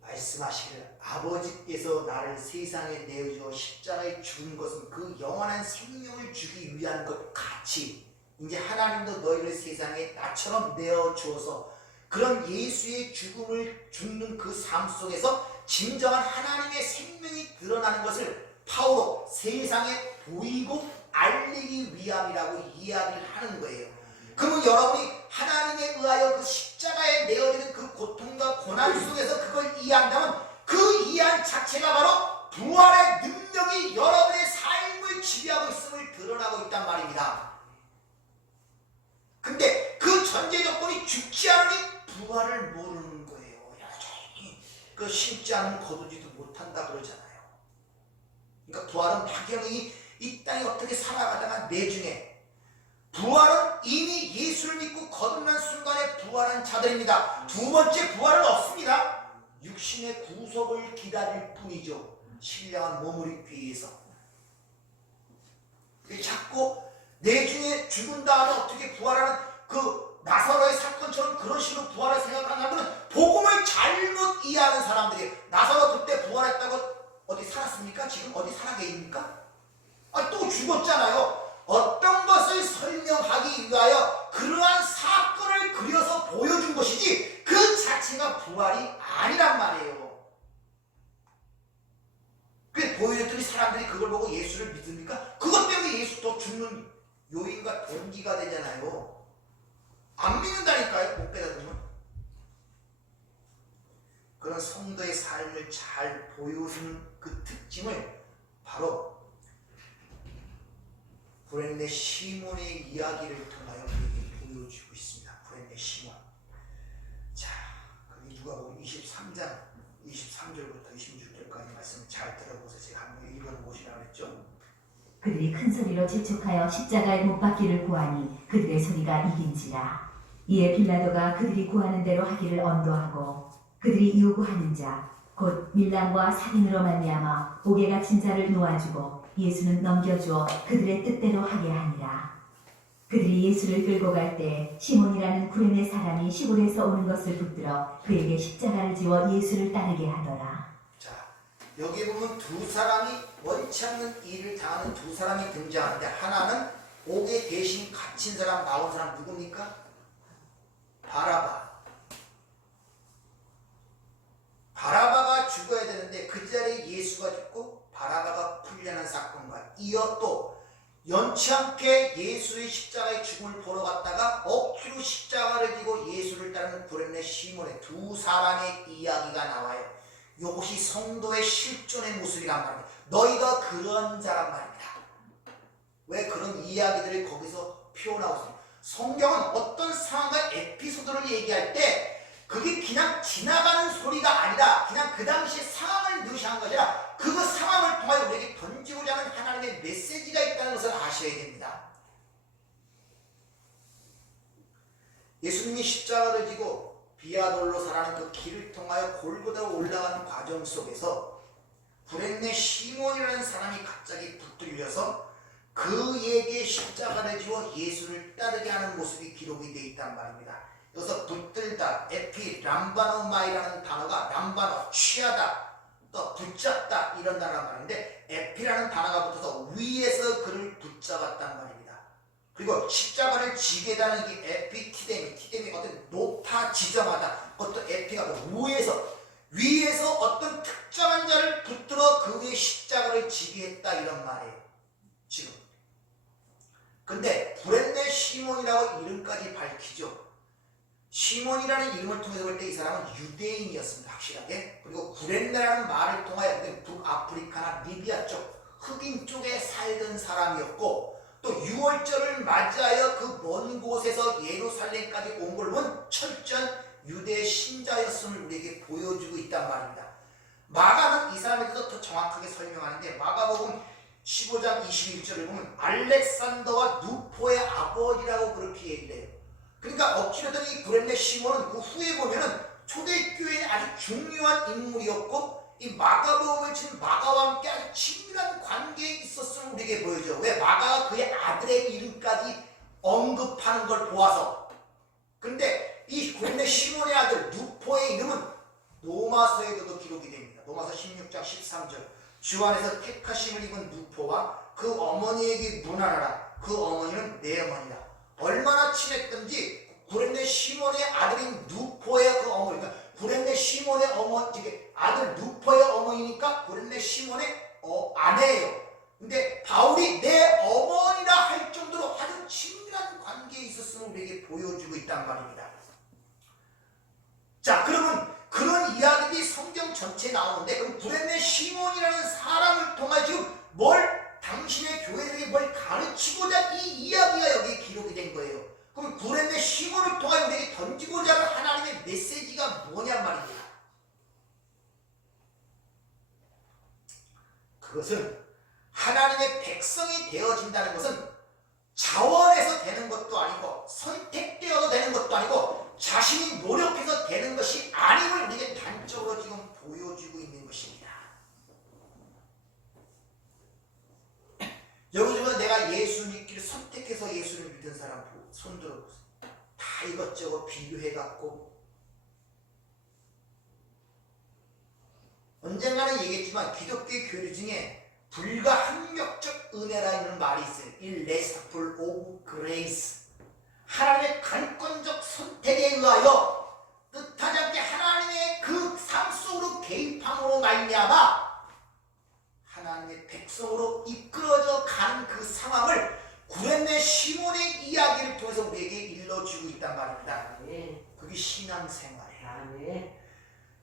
말씀하시기를 아버지께서 나를 세상에 내어주어 십자가에 죽은 것은 그 영원한 생명을 주기 위한 것 같이 이제 하나님도 너희를 세상에 나처럼 내어주어서 그런 예수의 죽는 그 삶 속에서 진정한 하나님의 생명이 드러나는 것을 파워로 세상에 보이고 알리기 위함이라고 이야기를 하는 거예요. 그러면 여러분이 하나님에 의하여 그 십자가에 내어지는 그 고통과 고난 속에서 그걸 이해한다면 그 이해한 자체가 바로 부활의 능력이 여러분의 삶을 지배하고 있음을 드러나고 있단 말입니다. 근데 그 전제 조건이 죽지 않으니 부활을 모르는 거예요. 여전히 그 심지 않으면 거두지도 못한다 그러잖아요. 그러니까 부활은 막연히 이 땅에 어떻게 살아가다가 내중에 부활은 이미 예수를 믿고 거듭난 순간에 부활한 자들입니다. 두 번째 부활은 없습니다. 육신의 구속을 기다릴 뿐이죠. 신령한 몸을 입기 위해서. 자꾸 내중에 죽은 다음에 어떻게 부활하는 그 나사로의 사건처럼 그런 식으로 부활을 생각하는 사람들은 복음을 잘못 이해하는 사람들이에요. 나사로 그때 부활했다고 어디 살았습니까? 지금 어디 살아계십니까? 또 죽었잖아요. 어떤 것을 설명하기 위하여 그러한 사건을 그려서 보여준 것이지 그 자체가 부활이 아니란 말이에요. 그게 보여줬더니 사람들이 그걸 보고 예수를 믿습니까? 그것 때문에 예수 또 죽는 요인과 동기가 되잖아요. 안 믿는다니까요. 못 깨닫으면. 그런 성도의 삶을 잘 보여주는 그 특징을 바로 브랜네 시몬의 이야기를 통하여 우리에게 보여주고 있습니다. 브랜네 시몬. 자, 그게 누가복음 23장 23절부터 26절까지 말씀을 잘 들어보세요. 제가 한번 읽어보시라고 했죠. 그들이 큰 소리로 재촉하여 십자가에 못 박기를 구하니 그들의 소리가 이긴지라. 이에 빌라도가 그들이 구하는 대로 하기를 언도하고 그들이 요구하는 자 곧 밀람과 살인으로 말미암아 옥에 갇힌 자를 놓아주고 예수는 넘겨주어 그들의 뜻대로 하게 하니라. 그들이 예수를 끌고 갈 때 시몬이라는 구레네 사람이 시골에서 오는 것을 붙들어 그에게 십자가를 지워 예수를 따르게 하더라. 자, 여기 보면 두 사람이 원치 않는 일을 당하는 두 사람이 등장하는데, 하나는 옥에 대신 갇힌 사람, 나온 사람 누굽니까? 바라바. 바라바가 죽어야 되는데 그 자리에 예수가 죽고 바라바가 풀려는 사건과 이어 또 연치 않게 예수의 십자가의 죽음을 보러 갔다가 억지로 십자가를 지고 예수를 따르는 구레네 시몬의 두 사람의 이야기가 나와요. 이것이 성도의 실존의 모습이란 말입니다. 너희가 그런 자란 말입니다. 왜 그런 이야기들을 거기서 표현하고 있습니다. 성경은 어떤 상황과 에피소드를 얘기할 때 그게 그냥 지나가는 소리가 아니라 그냥 그 당시의 상황을 묘사한 것이 아니라 그 상황을 통하여 우리에게 던지고자 하는 하나님의 메시지가 있다는 것을 아셔야 됩니다. 예수님이 십자가를 지고 비아돌로사라는 그 길을 통하여 골고다로 올라가는 과정 속에서 구레네 시몬이라는 사람이 갑자기 붙들려서 그에게 십자가를 지워 예수를 따르게 하는 모습이 기록이 되어 있단 말입니다. 여기서 붙들다, 에피, 람바노마이라는 단어가 람바노, 취하다, 또 붙잡다 이런 단어가 말인데, 에피라는 단어가 붙어서 위에서 그를 붙잡았단 말입니다. 그리고 십자가를 지게 다는 게 에피티데미, 티데미 어떤 높아 지정하다, 그것도 에피가 위에서 어떤 특정한 자를 붙들어 그 위에 십자가를 지게 했다 이런 말이에요. 지금. 근데 구레네 시몬이라고 이름까지 밝히죠. 시몬이라는 이름을 통해서 볼 때 이 사람은 유대인이었습니다. 확실하게. 그리고 구레네라는 말을 통하여 북아프리카나 리비아 쪽 흑인 쪽에 살던 사람이었고, 또 유월절을 맞이하여 그 먼 곳에서 예루살렘까지 온 걸 본 철저한 유대 신자였음을 우리에게 보여주고 있단 말입니다. 마가는 이 사람에 대해서 더 정확하게 설명하는데, 마가복음 15장 21절을 보면 알렉산더와 누포의 아버지라고 그렇게 얘기를 해요. 그러니까 억지로든 이 구레네 시몬은 그 후에 보면은 초대교회의 아주 중요한 인물이었고, 이 마가복음을 친 마가와 함께 아주 친밀한 관계에 있었음을 우리에게 보여줘요. 왜? 마가가 그의 아들의 이름까지 언급하는 걸 보아서. 근데 이 구레네 시몬의 아들 누포의 이름은 로마서에도 기록이 됩니다. 로마서 16장 13절. 주 안에서 택하심을 입은 누포와 그 어머니에게 문안하라. 그 어머니는 내 어머니라. 얼마나 친했던지 구레네 시몬의 아들인 누포의 그 어머니, 그러니까 구레네 시몬의 어머니, 아들 누포의 어머니니까 구레네 시몬의 아내예요. 근데 바울이 내 어머니라 할 정도로 아주 친밀한 관계에 있었음을 우리에게 보여주고 있단 말입니다. 자, 그러면 그런 이야기들이 성경 전체에 나오는데, 그럼 구레네 시몬이라는 사람을 통해 지금 당신의 교회들에게 뭘 가르치고자 이 이야기가 여기에 기록이 된 거예요. 그럼 구레네 시몬을 통해 우리에게 던지고자 하는 하나님의 메시지가 뭐냔 말입니다. 그것은 하나님의 백성이 되어진다는 것은 자원해서 되는 것도 아니고 선택되어서 되는 것도 아니고 자신이 노력해서 되는 것이 아님을 우리에게 단적으로 지금 보여주고 있는 것입니다. 여기서 내가 예수 믿기를 선택해서 예수를 믿은 사람 손 들어보세요. 다 이것저것 비교해갖고, 언젠가는 얘기했지만 기독교의 교리 중에 불가항력적 은혜라는 말이 있어요. Irresistible of Grace. 하나님의 강권적 선택에 의하여 뜻하지 않게 하나님의 그 삶 속으로 개입함으로 말미암아 하나님의 백성으로 이끌어져 가는 그 상황을 구레네 시몬의 이야기를 통해서 우리에게 일러주고 있단 말입니다. 그게 신앙생활이에요.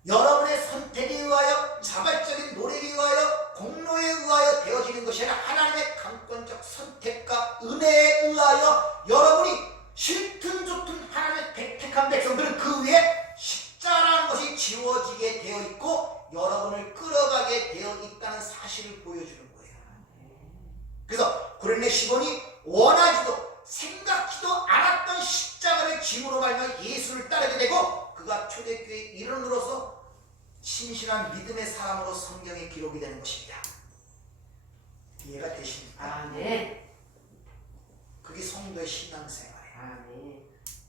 여러분의 선택에 의하여, 자발적인 노력에 의하여, 공로에 의하여 되어지는 것이 아니라 하나님의 강권적 선택과 은혜에 의하여 여러분이 싫든 좋든 하나님의 택한 백성들은 그 위에 십자라는 것이 지워지게 되어 있고 여러분을 끌어가게 되어 있다는 사실을 보여주는 거예요. 그래서 구레네 시몬이 원하지도 생각지도 않았던 십자가를 짐으로 말미암아 예수를 따르게 되고, 그가 초대교회의 일원으로서 신실한 믿음의 사람으로 성경에 기록이 되는 것입니다. 이해가 되십니까? 아, 네. 그게 성도의 신앙생활이에요. 아, 네.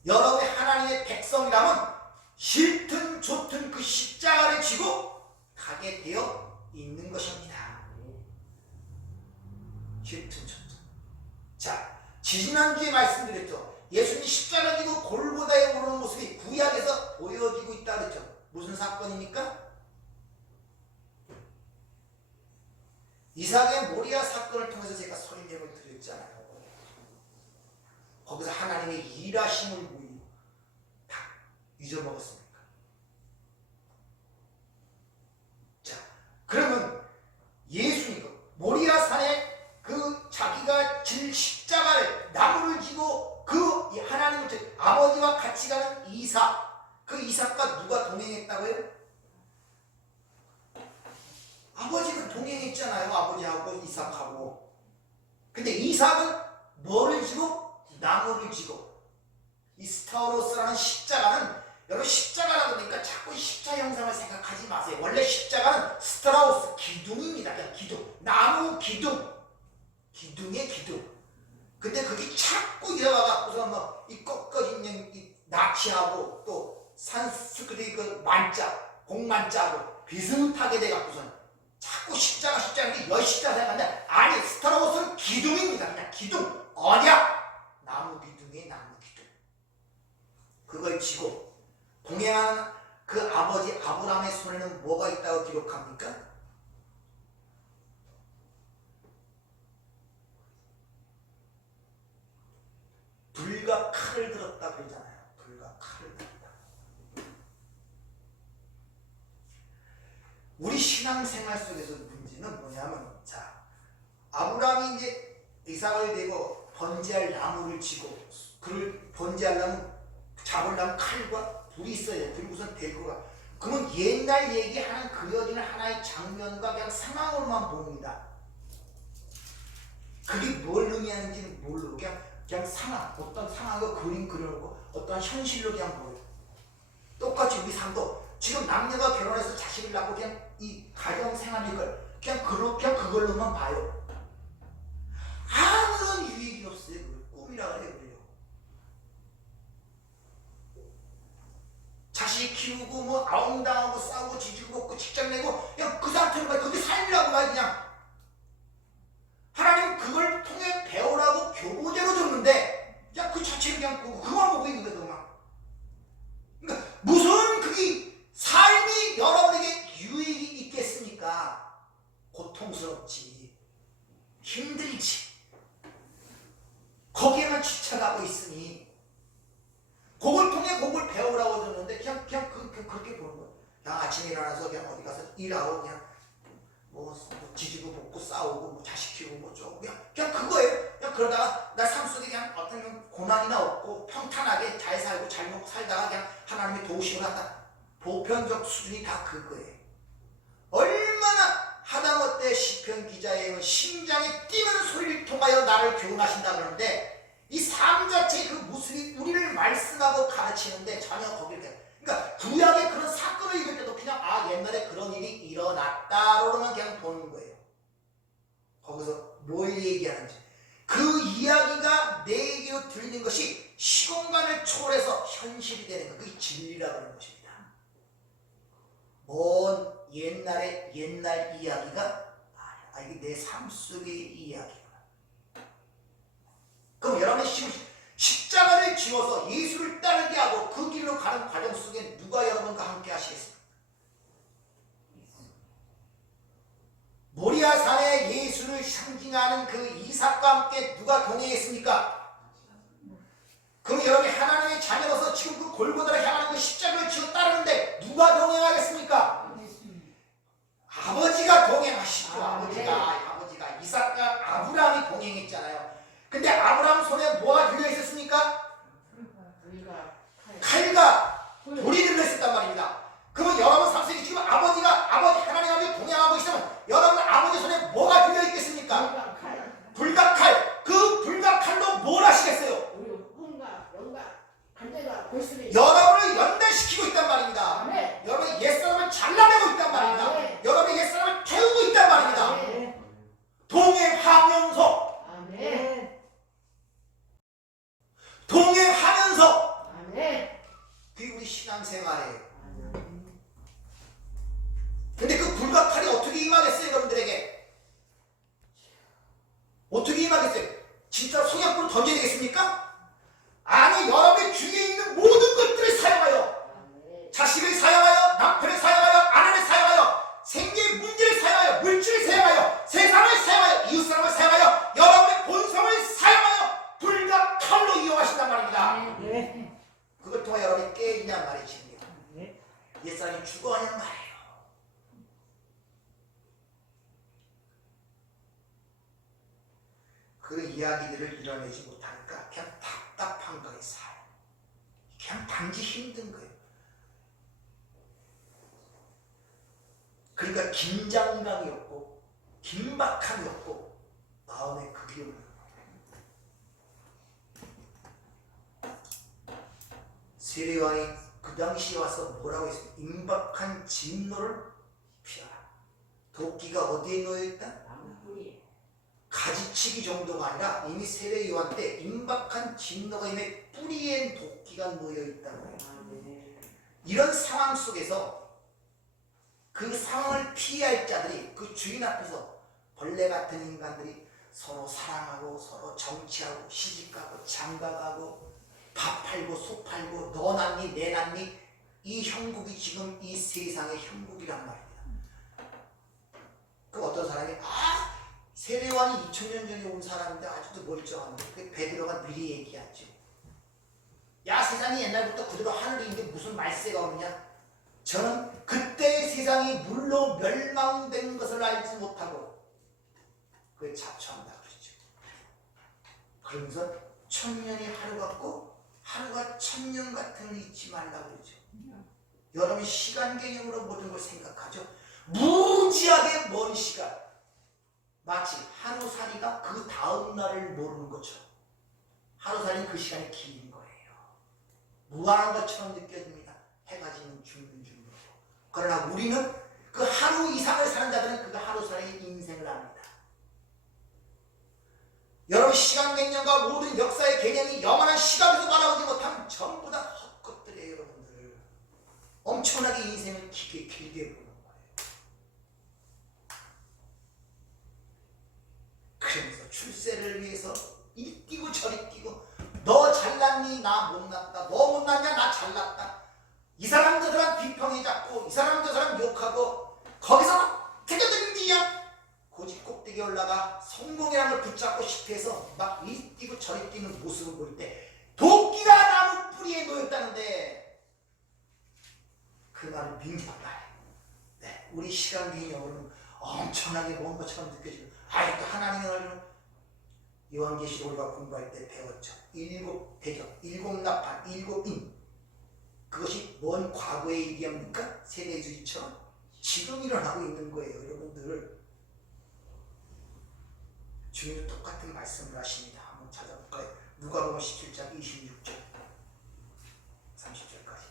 여러분이 하나님의 백성이라면 싫든 좋든 그 십자가를 지고 가게 되어 있는 것입니다. 싫든 좋든. 자, 지난주에 말씀드렸죠. 예수님이 십자가 지고 골고다에 오르는 모습이 구약에서 보여지고 있다 그랬죠. 무슨 사건입니까? 이삭의 모리아 사건을 통해서 제가 설명을 드렸잖아요. 거기서 하나님의 일하심을 보이고 다 잊어먹었습니까? 자, 그러면 예수님 모리아 산에 그 자기가 질 십자가를 나무를 지고 그 하나님을 아버지와 같이 가는 이삭, 그 이삭과 누가 동행했다고요? 아버지가 동행했잖아요. 아버지하고 이삭하고. 근데 이삭은 뭐를 지고? 나무를 지고. 이 스타우로스라는 십자가는, 여러분 십자가라고 그러니까 자꾸 십자 형상을 생각하지 마세요. 원래 십자가는 스트라우스 기둥입니다. 그냥 기둥, 나무 기둥, 기둥의 기둥. 근데 그게 자꾸 이어가갖고서 뭐이 꺾어진 이 나치하고 또 산스크리 그 만자, 공만자하고 비슷하게 돼갖고선 자꾸 십자가인데 여십자가 생각하는데 아니, 스타로스는 기둥입니다. 그냥 기둥. 어디야? 나무 기둥에 나무 기둥. 그걸 지고 동행하는 그 아버지 아브라함의 손에는 뭐가 있다고 기록합니까? 불과 칼을 들었다 그러잖아요. 불과 칼을 들었다. 우리 신앙생활 속에서 문제는 뭐냐면, 자, 아브라함이 이제 이삭을 대고 번제할 나무를 지고, 그를 번제하려면 잡으려면 칼과 불이 있어야 돼. 그리고선 대고가. 그러면 옛날 얘기하는 그려지는 하나의 장면과 그냥 상황으로만 봅니다. 그게 뭘 의미하는지는 모르고 그냥 상황, 어떤 상황을 그림 그려놓고 어떤 현실로 그냥 보여요. 똑같이 우리 삶도 지금 남녀가 결혼해서 자식을 낳고 그냥 이 가정 생활인 걸 그냥 그걸로만 봐요. 아무런 유익이 없어요. 그걸 꿈이라고 해요. 자식 키우고 뭐 아웅당하고 싸우고 지지고 먹고 직장 내고 그냥 그 상태로 봐. 그게 삶이라고 봐요. 그냥 하나님은 그걸 통해 배우라고 교보제로 줬는데 그냥 그 자체를 그냥 보고 그만 보고 있는 거예요. 그만. 그러니까 무슨 그게 삶이 여러분에게 유익이 있겠습니까? 고통스럽지, 힘들지, 거기에만 지쳐가고 있으니 그걸 통해 그걸 배우라고 줬는데 그냥 그렇게 보는 거예요. 그냥 아침에 일어나서 그냥 어디 가서 일하고 그냥 뭐 지지고 볶고 싸우고 뭐 자식 키우고 뭐 좀 그냥 그거예요. 그냥 그러다가 나 삶 속에 그냥 어떤 고난이나 없고 평탄하게 잘 살고 잘 먹고 살다가 그냥 하나님의 도우심을 한다. 보편적 수준이 다 그거예요. 얼마나 하다못해 시편 기자의 심장에 뛰는 소리를 통하여 나를 교훈하신다 그러는데 이 삶 자체의 그 모습이 우리를 말씀하고 가르치는데 전혀 거기를 그러니까 구약의 그런 사건을 읽을 때도 그냥 옛날에 그런 일이 일어났다로만 그냥 보는 거예요. 거기서 뭘 얘기하는지 그 이야기가 내게로 들리는 것이 시공간을 초월해서 현실이 되는 것, 그게 진리라고 하는 것입니다. 먼 옛날의 옛날 이야기가 아니야. 이게 내 삶 속의 이야기야. 그럼 여러분이 십자가를 지어서 예수를 따르게 하고 그 길로 가는 과정 속에 누가 여러분과 함께 하시겠습니까? 모리아산에 예수를 상징하는 그 이삭과 함께 누가 동행했습니까? 그럼 여러분이 하나님의 자녀로서 지금 그 골고다를 향하는 그 십자가를 지어 따르는데 누가 동행하겠습니까? 아버지가 동행하시죠. 아버지가 이삭과 아브라함이 동행했잖아요. 근데 아브라함 손에 뭐가 들려 있었습니까? 칼과 돌이 들려 있었단 말입니다. 그러면 여러분 삶 속에 지금 아버지 하나님과 동행하고 있으면 여러분 아버지 손에 뭐가 들려 있겠습니까? 불과 칼. 그 불과 칼로 뭘 하시겠어요? 여러분을 연단시키고 있단 말입니다. 여러분이 옛사람을 잘라내고 있단 말입니다. 여러분이 옛사람을 태우고 있단 말입니다. 동행하 거냐는 말이에요. 그 이야기들을 이뤄내지 못하니까 그냥 답답한 거예요. 그냥 단지 힘든 거예요. 그러니까 긴장감이 없고 긴박함이 없고 마음에 극이 없는 거예요. 세례요한이 그 당시에 와서 뭐라고 했어요? 임박한 진노를 피하라. 도끼가 어디에 놓여있다? 가지치기 정도가 아니라 이미 세례요한 때 임박한 진노가 이미 뿌리에 도끼가 놓여있다고 해요. 이런 상황 속에서 그 상황을 피할 자들이 그 주인 앞에서 벌레 같은 인간들이 서로 사랑하고 서로 정치하고 시집가고 장가가고 밥 팔고 소 팔고 너 낳니 내 낳니 이 형국이 지금 이 세상의 형국이란 말입니다. 그 어떤 사람이 세례요한이 2000년 전에 온 사람인데 아직도 멀쩡한데 그 베드로가 미리 얘기하죠. 야 세상이 옛날부터 그대로 하늘인데 무슨 말세가 오느냐. 저는 그때의 세상이 물로 멸망된 것을 알지 못하고 그걸 자초한다 그러죠. 그러면서 1000년이 하루 같고 하루가 1000년 같은 걸 잊지 말라 그러죠. 여러분 시간 개념으로 모든 걸 생각하죠. 무지하게 먼 시간, 마치 하루살이가 그 다음 날을 모르는 것처럼 하루살이는 그 시간이 긴 거예요. 무한한 것처럼 느껴집니다. 해가 지면 죽는 줄 모르고. 그러나 우리는 그 하루 이상을 사는 자들은 그 하루살이의 인생을 압니다. 여러분 시간 개념과 모든 역사의 개념이 영원한 시간에서 바라보지 못하면 전부 다 헛것들이에요. 여러분들 엄청나게 인생을 길게 보는 거예요. 그러면서 출세를 위해서 이리 뛰고 저리 뛰고 너 잘났니 나 못났다 너 못났냐 나 잘났다 이 사람 저 사람 비평해 잡고 이 사람 저 사람 욕하고 거기서 태교들인지야 고집 꼭대기에 올라가 성공이라는 걸 붙잡고 싶어서 막 이리 뛰고 저리 뛰는 모습을 볼 때 도끼가 나무 뿌리에 놓였다는데 그 말을 민족하라. 네, 우리 시간 개념으로는 엄청나게 먼 것처럼 느껴지고 아직도 하나님의 나라는 요한계시록 우리가 공부할 때 배웠죠. 7 대적, 7 나팔, 7인 그것이 먼 과거의 일이합니까? 세대주의처럼 지금 일어나고 있는 거예요. 여러분들 주님도 똑같은 말씀을 하십니다. 한번 찾아볼까요? 누가복음 17장 26절 30절까지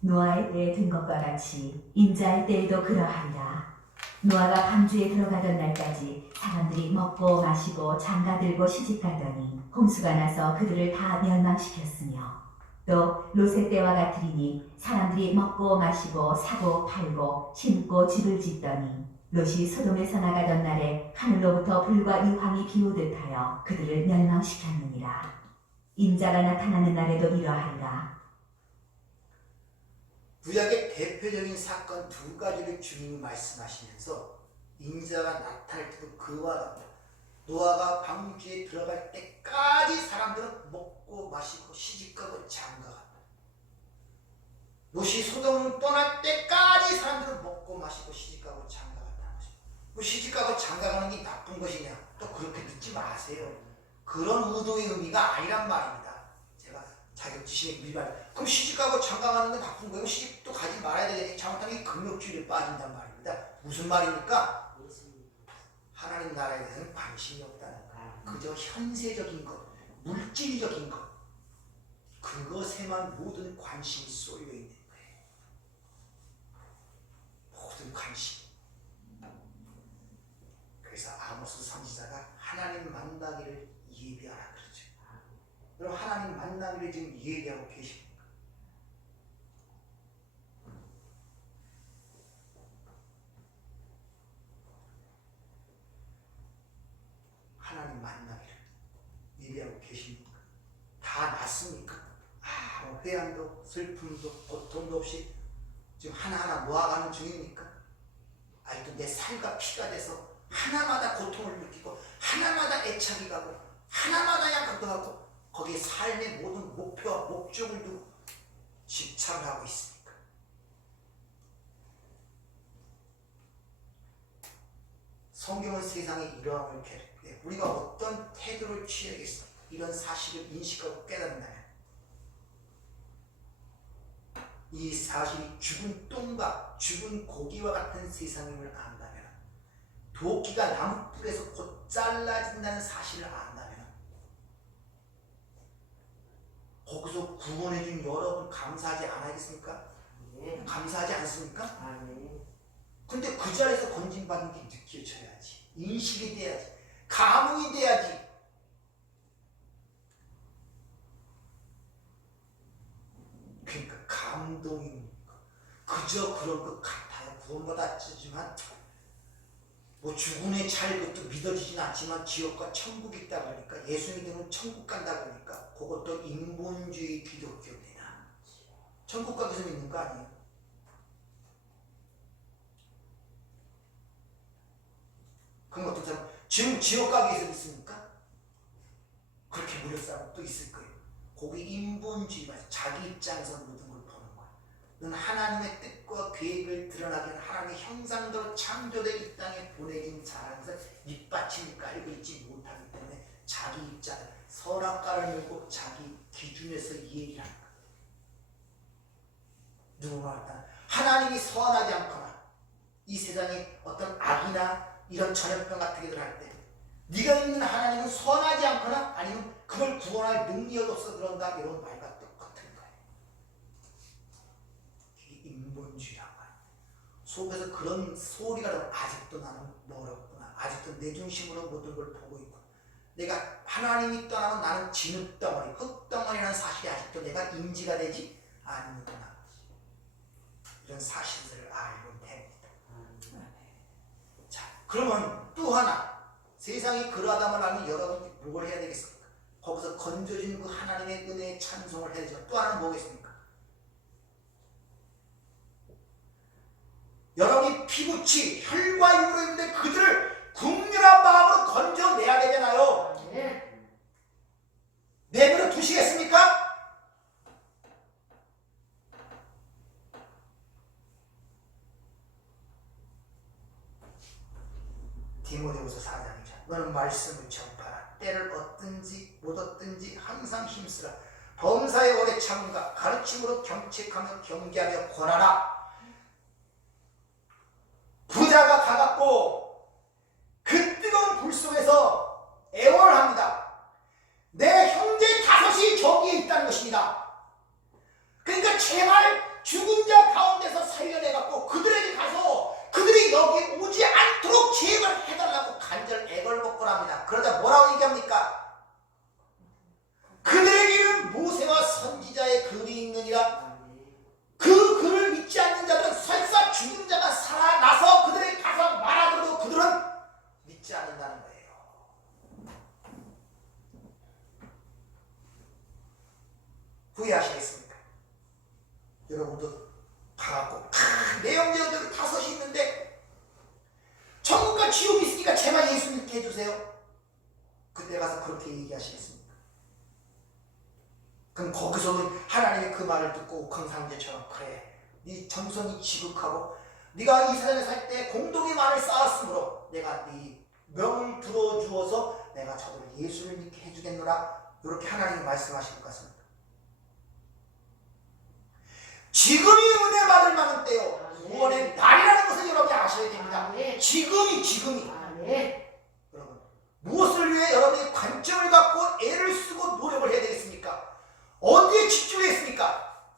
노아의 때에 된 것과 같이 인자의 때에도 그러하리라. 노아가 방주에 들어가던 날까지 사람들이 먹고 마시고 장가들고 시집가더니 홍수가 나서 그들을 다 멸망시켰으며 또 롯의 때와 같으리니 사람들이 먹고 마시고 사고 팔고 심고 집을 짓더니 롯이 소돔에서 나가던 날에 하늘로부터 불과 유황이 비오듯 하여 그들을 멸망시켰느니라. 인자가 나타나는 날에도 이러하리라. 구약의 대표적인 사건 두 가지를 주님이 말씀하시면서 인자가 나타날 때도 그와 같다. 노아가 방주에 들어갈 때까지 사람들은 먹고 마시고 시집가고 장가간다. 롯이 소돔을 떠날 때까지 사람들은 먹고 마시고 시집가고 장가간다는 것입니다. 뭐 시집가고 장가가는 게 나쁜 것이냐? 또 그렇게 듣지 마세요. 그런 의도의 의미가 아니란 말입니다. 자격지심에 밀발. 그럼 시집가고 장가가는 게 나쁜 거예요? 시집도 가지 말아야 되겠지. 잘못하면 금욕주의에 빠진단 말입니다. 무슨 말입니까? 하나님 나라에 대해서는 관심이 없다는 거예요. 그저 현세적인 것, 물질적인 것, 그것에만 모든 관심이 쏠려 있는 거예요. 모든 관심. 그래서 아모스 선지자가 하나님 만나기를 예비하라 그러죠. 그럼 하나님 만나기를 지금 예비하고 계십니까? 하나님 만나기를 예비하고 계십니까? 다 났습니까? 뭐 회한도 슬픔도 고통도 없이 지금 하나하나 모아가는 중입니까? 아직도 내 살과 피가 돼서 하나마다 고통을 느끼고 하나마다 애착이 가고 하나마다 약속하고 거기에 삶의 모든 목표와 목적을 두고 집착을 하고 있습니까? 세상에 이러함을 때 우리가 어떤 태도를 취하겠어? 이런 사실을 인식하고 깨닫는다면 이 사실이 죽은 똥과 죽은 고기와 같은 세상임을 안다면, 도끼가 나무뿔에서 곧 잘라진다는 사실을 안다면, 거기서 구원해준 여러분 감사하지 않겠습니까? 네. 감사하지 않습니까? 아멘. 근데 그 자리에서 건진받은 게 느껴져야지, 인식이 돼야지, 감흥이 돼야지. 그러니까 감동입니까? 그저 그런 것 같아요. 구원받았지만 뭐 죽은에 잘 그것도 믿어지진 않지만 지옥과 천국이 있다 그러니까, 예수 믿으면 천국 간다 그러니까, 그것도 인본주의 기독교입니다. 천국 가기 위해서 믿는 거 아니에요. 그럼 어떤 사람 지금 지옥 가기 위해서 믿습니까? 그렇게 무료 사람도 있을 거예요. 거기 인본주의가 자기 입장에서 모든 걸 보는 거야. 넌 하나님의 뜻과 계획을 드러나게 하는 하나님의 형상대로 창조된 이 땅에 보내진 자라면서 밑받침을 깔고 있지 못하기 때문에 자기 입장, 선악과를 물고 자기 기준에서 얘기를 하는 거야. 누구나 일단 하나님이 선하지 않거나 이 세상에 어떤 악이나 이런 전염병 같은 게 할 때 네가 있는 하나님은 선하지 않거나 아니면 그걸 구원할 능력이 없어 그런다, 이런 말과 똑같은 거예요. 이게 인본주의란 말이에요. 속에서 그런 소리가 나면 아직도 나는 멀었구나, 아직도 내 중심으로 모든 걸 보고 있구나, 내가 하나님이 떠나면 나는 진흙덩어리, 흙덩어리라는 사실이 아직도 내가 인지가 되지 않는구나, 이런 사실들을 알고 됩니다. 자, 그러면 또 하나, 세상이 그러하다만 하면 여러분이 뭘 해야 되겠습니까? 거기서 건져진 그 하나님의 은혜에 찬송을 해야죠. 또 하나는 뭐겠습니까? 여러분이 피부치, 혈과 육으로 있는데 그들을 국률한 마음으로 건져내야 되잖아요. 네. 내버려 두시겠습니까? 디모데후서 4장이죠. 너는 말씀을 전파하라. 때를 얻든지 못 얻든지 항상 힘쓰라. 범사의 오래 참음과 가르침으로 경책하며 경계하며 권하라. 부자가 가깝고 그 뜨거운 불 속에서 애원합니다. 내 형제 다섯이 저기에 있다는 것입니다. 그러니까 제발 죽은 자 가운데서 살려내갖고 그들에게 가서 그들이 여기 오지 않도록 제발 해달라고 간절 애걸복걸합니다. 그러자 뭐라고 얘기합니까? 그들에게는 모세와 선지자의 글이 있느니라. 그 글을 믿지 않는 자들은 설사 죽은 자가 살아나서 그들에게 가서 말하더라도 그들은 믿지 않는다는 거예요. 후회하시겠습니까? 여러분도 가갖고 내 형제들 다섯이 있는데 천국과 지옥이 있으니까 제발 예수 믿게 해주세요. 그때 가서 그렇게 얘기하시겠습니까? 그럼 거기서는 하나님의 그 말을 듣고 옥황상제처럼, 그래, 네 정성이 지극하고 네가 이 세상에 살 때 공동의 말을 쌓았으므로 내가 네 명을 들어주어서 내가 저들을 예수를 믿게 해주겠노라, 이렇게 하나님이 말씀하실 것 같습니다. 지금이 은혜 받을 만한 때요, 구원의 날이라는 것을 여러분이 아셔야 됩니다. 지금이 여러분, 무엇을 위해 여러분이 관점을 갖고 애를 쓰고 노력을 해야 되겠습니까? 어디에 집중했습니까?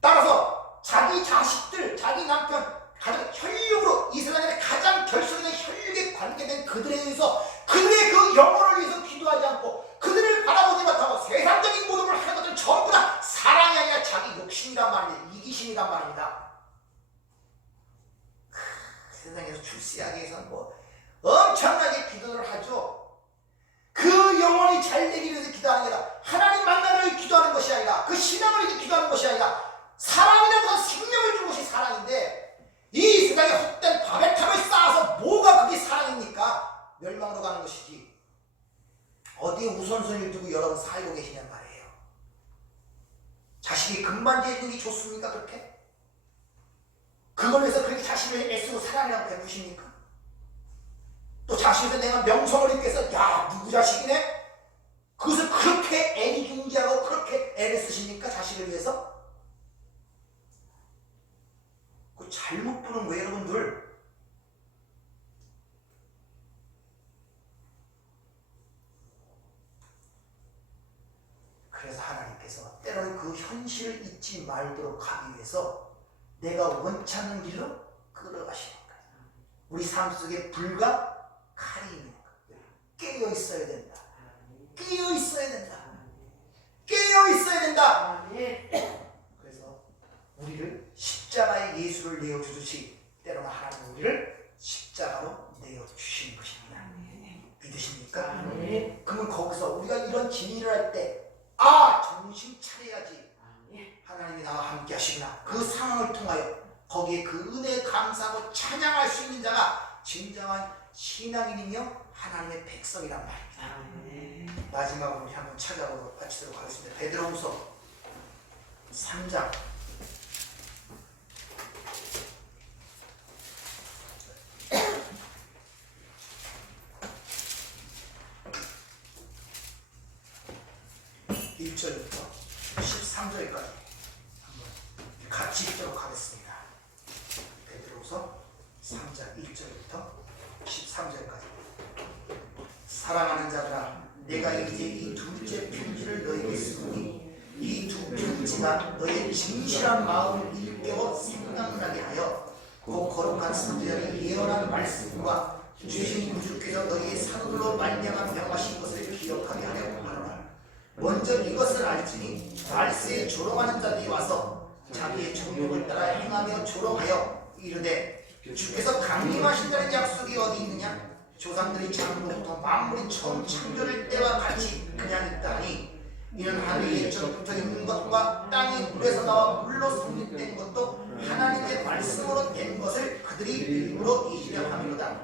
따라서 자기 자식들, 자기 남편, 가족, 혈육으로 이 세상에 가장 결속된 혈육에 관계된 그들에 의해서 그들의 그 영혼을 위해서 기도하지 않고 그들을 바라보지 못하고 세상적인 모든 걸 하는 것들은 전부 다 사랑이 아니라 자기 욕심이란 말입니다. 이기심이란 말입니다. 세상에서 출세하기 위해서는 뭐 엄청나게 기도를 하죠. 그 영혼이 잘 되기 위해서 기도하는 게 아니라, 하나님 만나기 위해 기도하는 것이 아니라, 그 신앙을 위해 기도하는 것이 아니라, 사랑이라는 것은 생명을 준 것이 사랑인데, 이 세상에 헛된 바벨탑을 쌓아서 뭐가 그게 사랑입니까? 멸망으로 가는 것이지. 어디에 우선순위를 두고 여러분 살고 계시냔 말이에요. 자식이 금반지해 주는 게 좋습니까? 그렇게? 그걸 위해서 그렇게 자신을 애쓰고 사랑이라고 베푸십니까? 또 자신에서 내가 명성을 입게 해서 야 누구 자식이네? 그것을 그렇게 애리중지하고 그렇게 애를 쓰십니까? 자식을 위해서? 그 잘못 보는 거예요 여러분들. 그래서 하나님께서 때로는 그 현실을 잊지 말도록 하기 위해서 내가 원치 않는 길로 끌어가시는 거예요. 우리 삶 속에 불과 칼이 있는 거예요. 깨어 있어야 된다. 깨어 있어야 된다. 깨어 있어야 된다. 그래서 우리를 십자가의 예수를 내어주듯이 때로는 하나님은 우리를 십자가로 내어주시는 것입니다. 믿으십니까? 그러면 거기서 우리가 이런 진리를 할 때 정신 차려야지. 하나님이 나와 함께 하시구나. 그 상황을 통하여 거기에 그 은혜에 감사하고 찬양할 수 있는 자가 진정한 신앙인이며 하나님의 백성이란 말입니다. 마지막으로 우리 한번 찾아보도록 마치도록 하겠습니다. 베드로후서 3장 1절부터 13절까지 한번 같이 읽도록 하겠습니다. 베드로후서 3장 1절부터 13절까지. 사랑하는 자들아, 내가 이제 이 둘째 편지를 너에게 쓰노니 이 두 편지가 너의 진실한 마음을 일깨워 생각나게 하여 그 거룩한 선지자의 예언한 말씀과 주신 우주께서 너희의 산으로 말미암아 명하신 것을 기억하게 하려고 하노라. 먼저 이것을 알지니 말세에 조롱하는 자들이 와서 자기의 정욕을 따라 행하며 조롱하여 이르되 주께서 강림하신다는 약속이 어디 있느냐? 조상들이 장로부터 만물이 처음 창조될 때와 같이 그냥 있다니 이는 하늘의 예전부터 있는 것과 땅이 물에서 나와 물로 성립된 것도 하나님의 말씀으로 된 것을 그들이 일부러 잊으려 함이로다.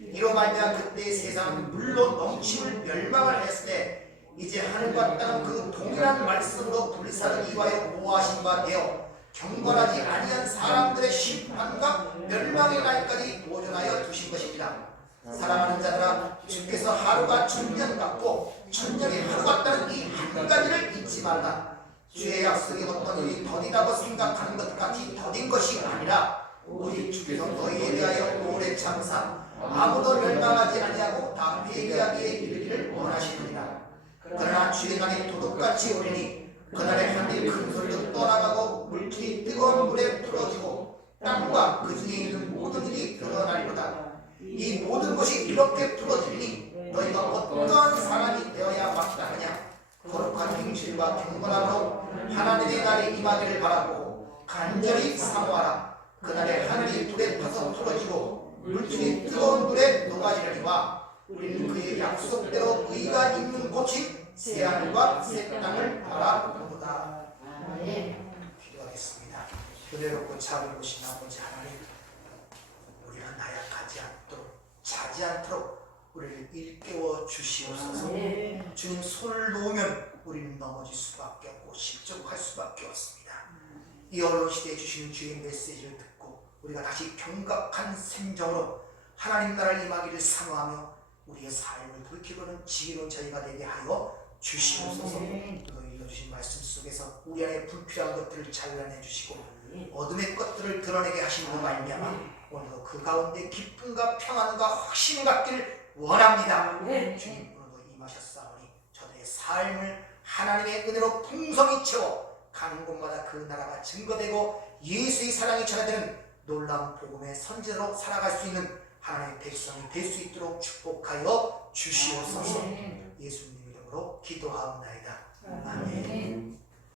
이로 말미암아 그때의 세상은 물로 넘침을 멸망을 했을 때 이제 하늘과 땅은 그 동일한 말씀으로 불사르기 위하여 모아신 바 되어 경건하지 아니한 사람들의 심판과 멸망의 날까지 보존하여 두신 것입니다. 사랑하는 자들아, 주께서 하루가 천년 같고 천년이 하루 같다는 이 한 가지를 잊지 말라. 주의 약속이 어떤 일이 더디다고 생각하는 것 같이 더딘 것이 아니라 우리 주께서 너희에 대하여 오래 참사 아무도 멸망하지 아니하고 다 회개하기에 이르기를 원하시느니라. 그러나 주의 날이 도둑같이 오리니 그날에 하늘이 큰 소리로 떠나가고 물줄이 뜨거운 물에 풀어지고 땅과 그 중에 있는 모든 일이 드러나리로다. 이 모든 것이 이렇게 풀어지니 너희가 어떠한 사람이 되어야 마땅하냐? 거룩한 행실과 경건함으로 하나님의 날에 임하기를 바라고 간절히 사모하라. 그날에 하늘이 불에 타서 풀어지고 물줄이 뜨거운 물에 녹아지려니와 우리는 그의 약속대로 의가 있는 곳인 새하늘과 새 땅을 바라보노라. 기도하겠습니다. 은혜롭고 자비로우신 아버지 하나님, 우리가 나약하지 않도록 자지 않도록 우리를 일깨워 주시옵소서. 주님 손을 놓으면 우리는 넘어질 수밖에 없고 실족할 수밖에 없습니다. 이 언론 시대에 주시는 주의 메시지를 듣고 우리가 다시 경각한 심정으로 하나님 나라를 임하기를 사모하며 우리의 삶을 돌이켜보는 지혜로운 저희가 되게 하여 주시옵소서. 또 읽어주신 말씀 속에서 우리 안에 불필요한 것들을 잘라내 주시고 어둠의 것들을 드러내게 하시는 말미암아 오늘도 그 가운데 기쁨과 평안과 확신을 갖기를 원합니다. 주님, 오늘도 임하셨사오니 저들의 삶을 하나님의 은혜로 풍성히 채워 가는 곳마다 그 나라가 증거되고 예수의 사랑이 전해되는 놀라운 복음의 선지자로 살아갈 수 있는 하나님의 백성이 될 수 있도록 축복하여 주시옵소서. 예수님 이름으로 기도하옵나이다. 아멘.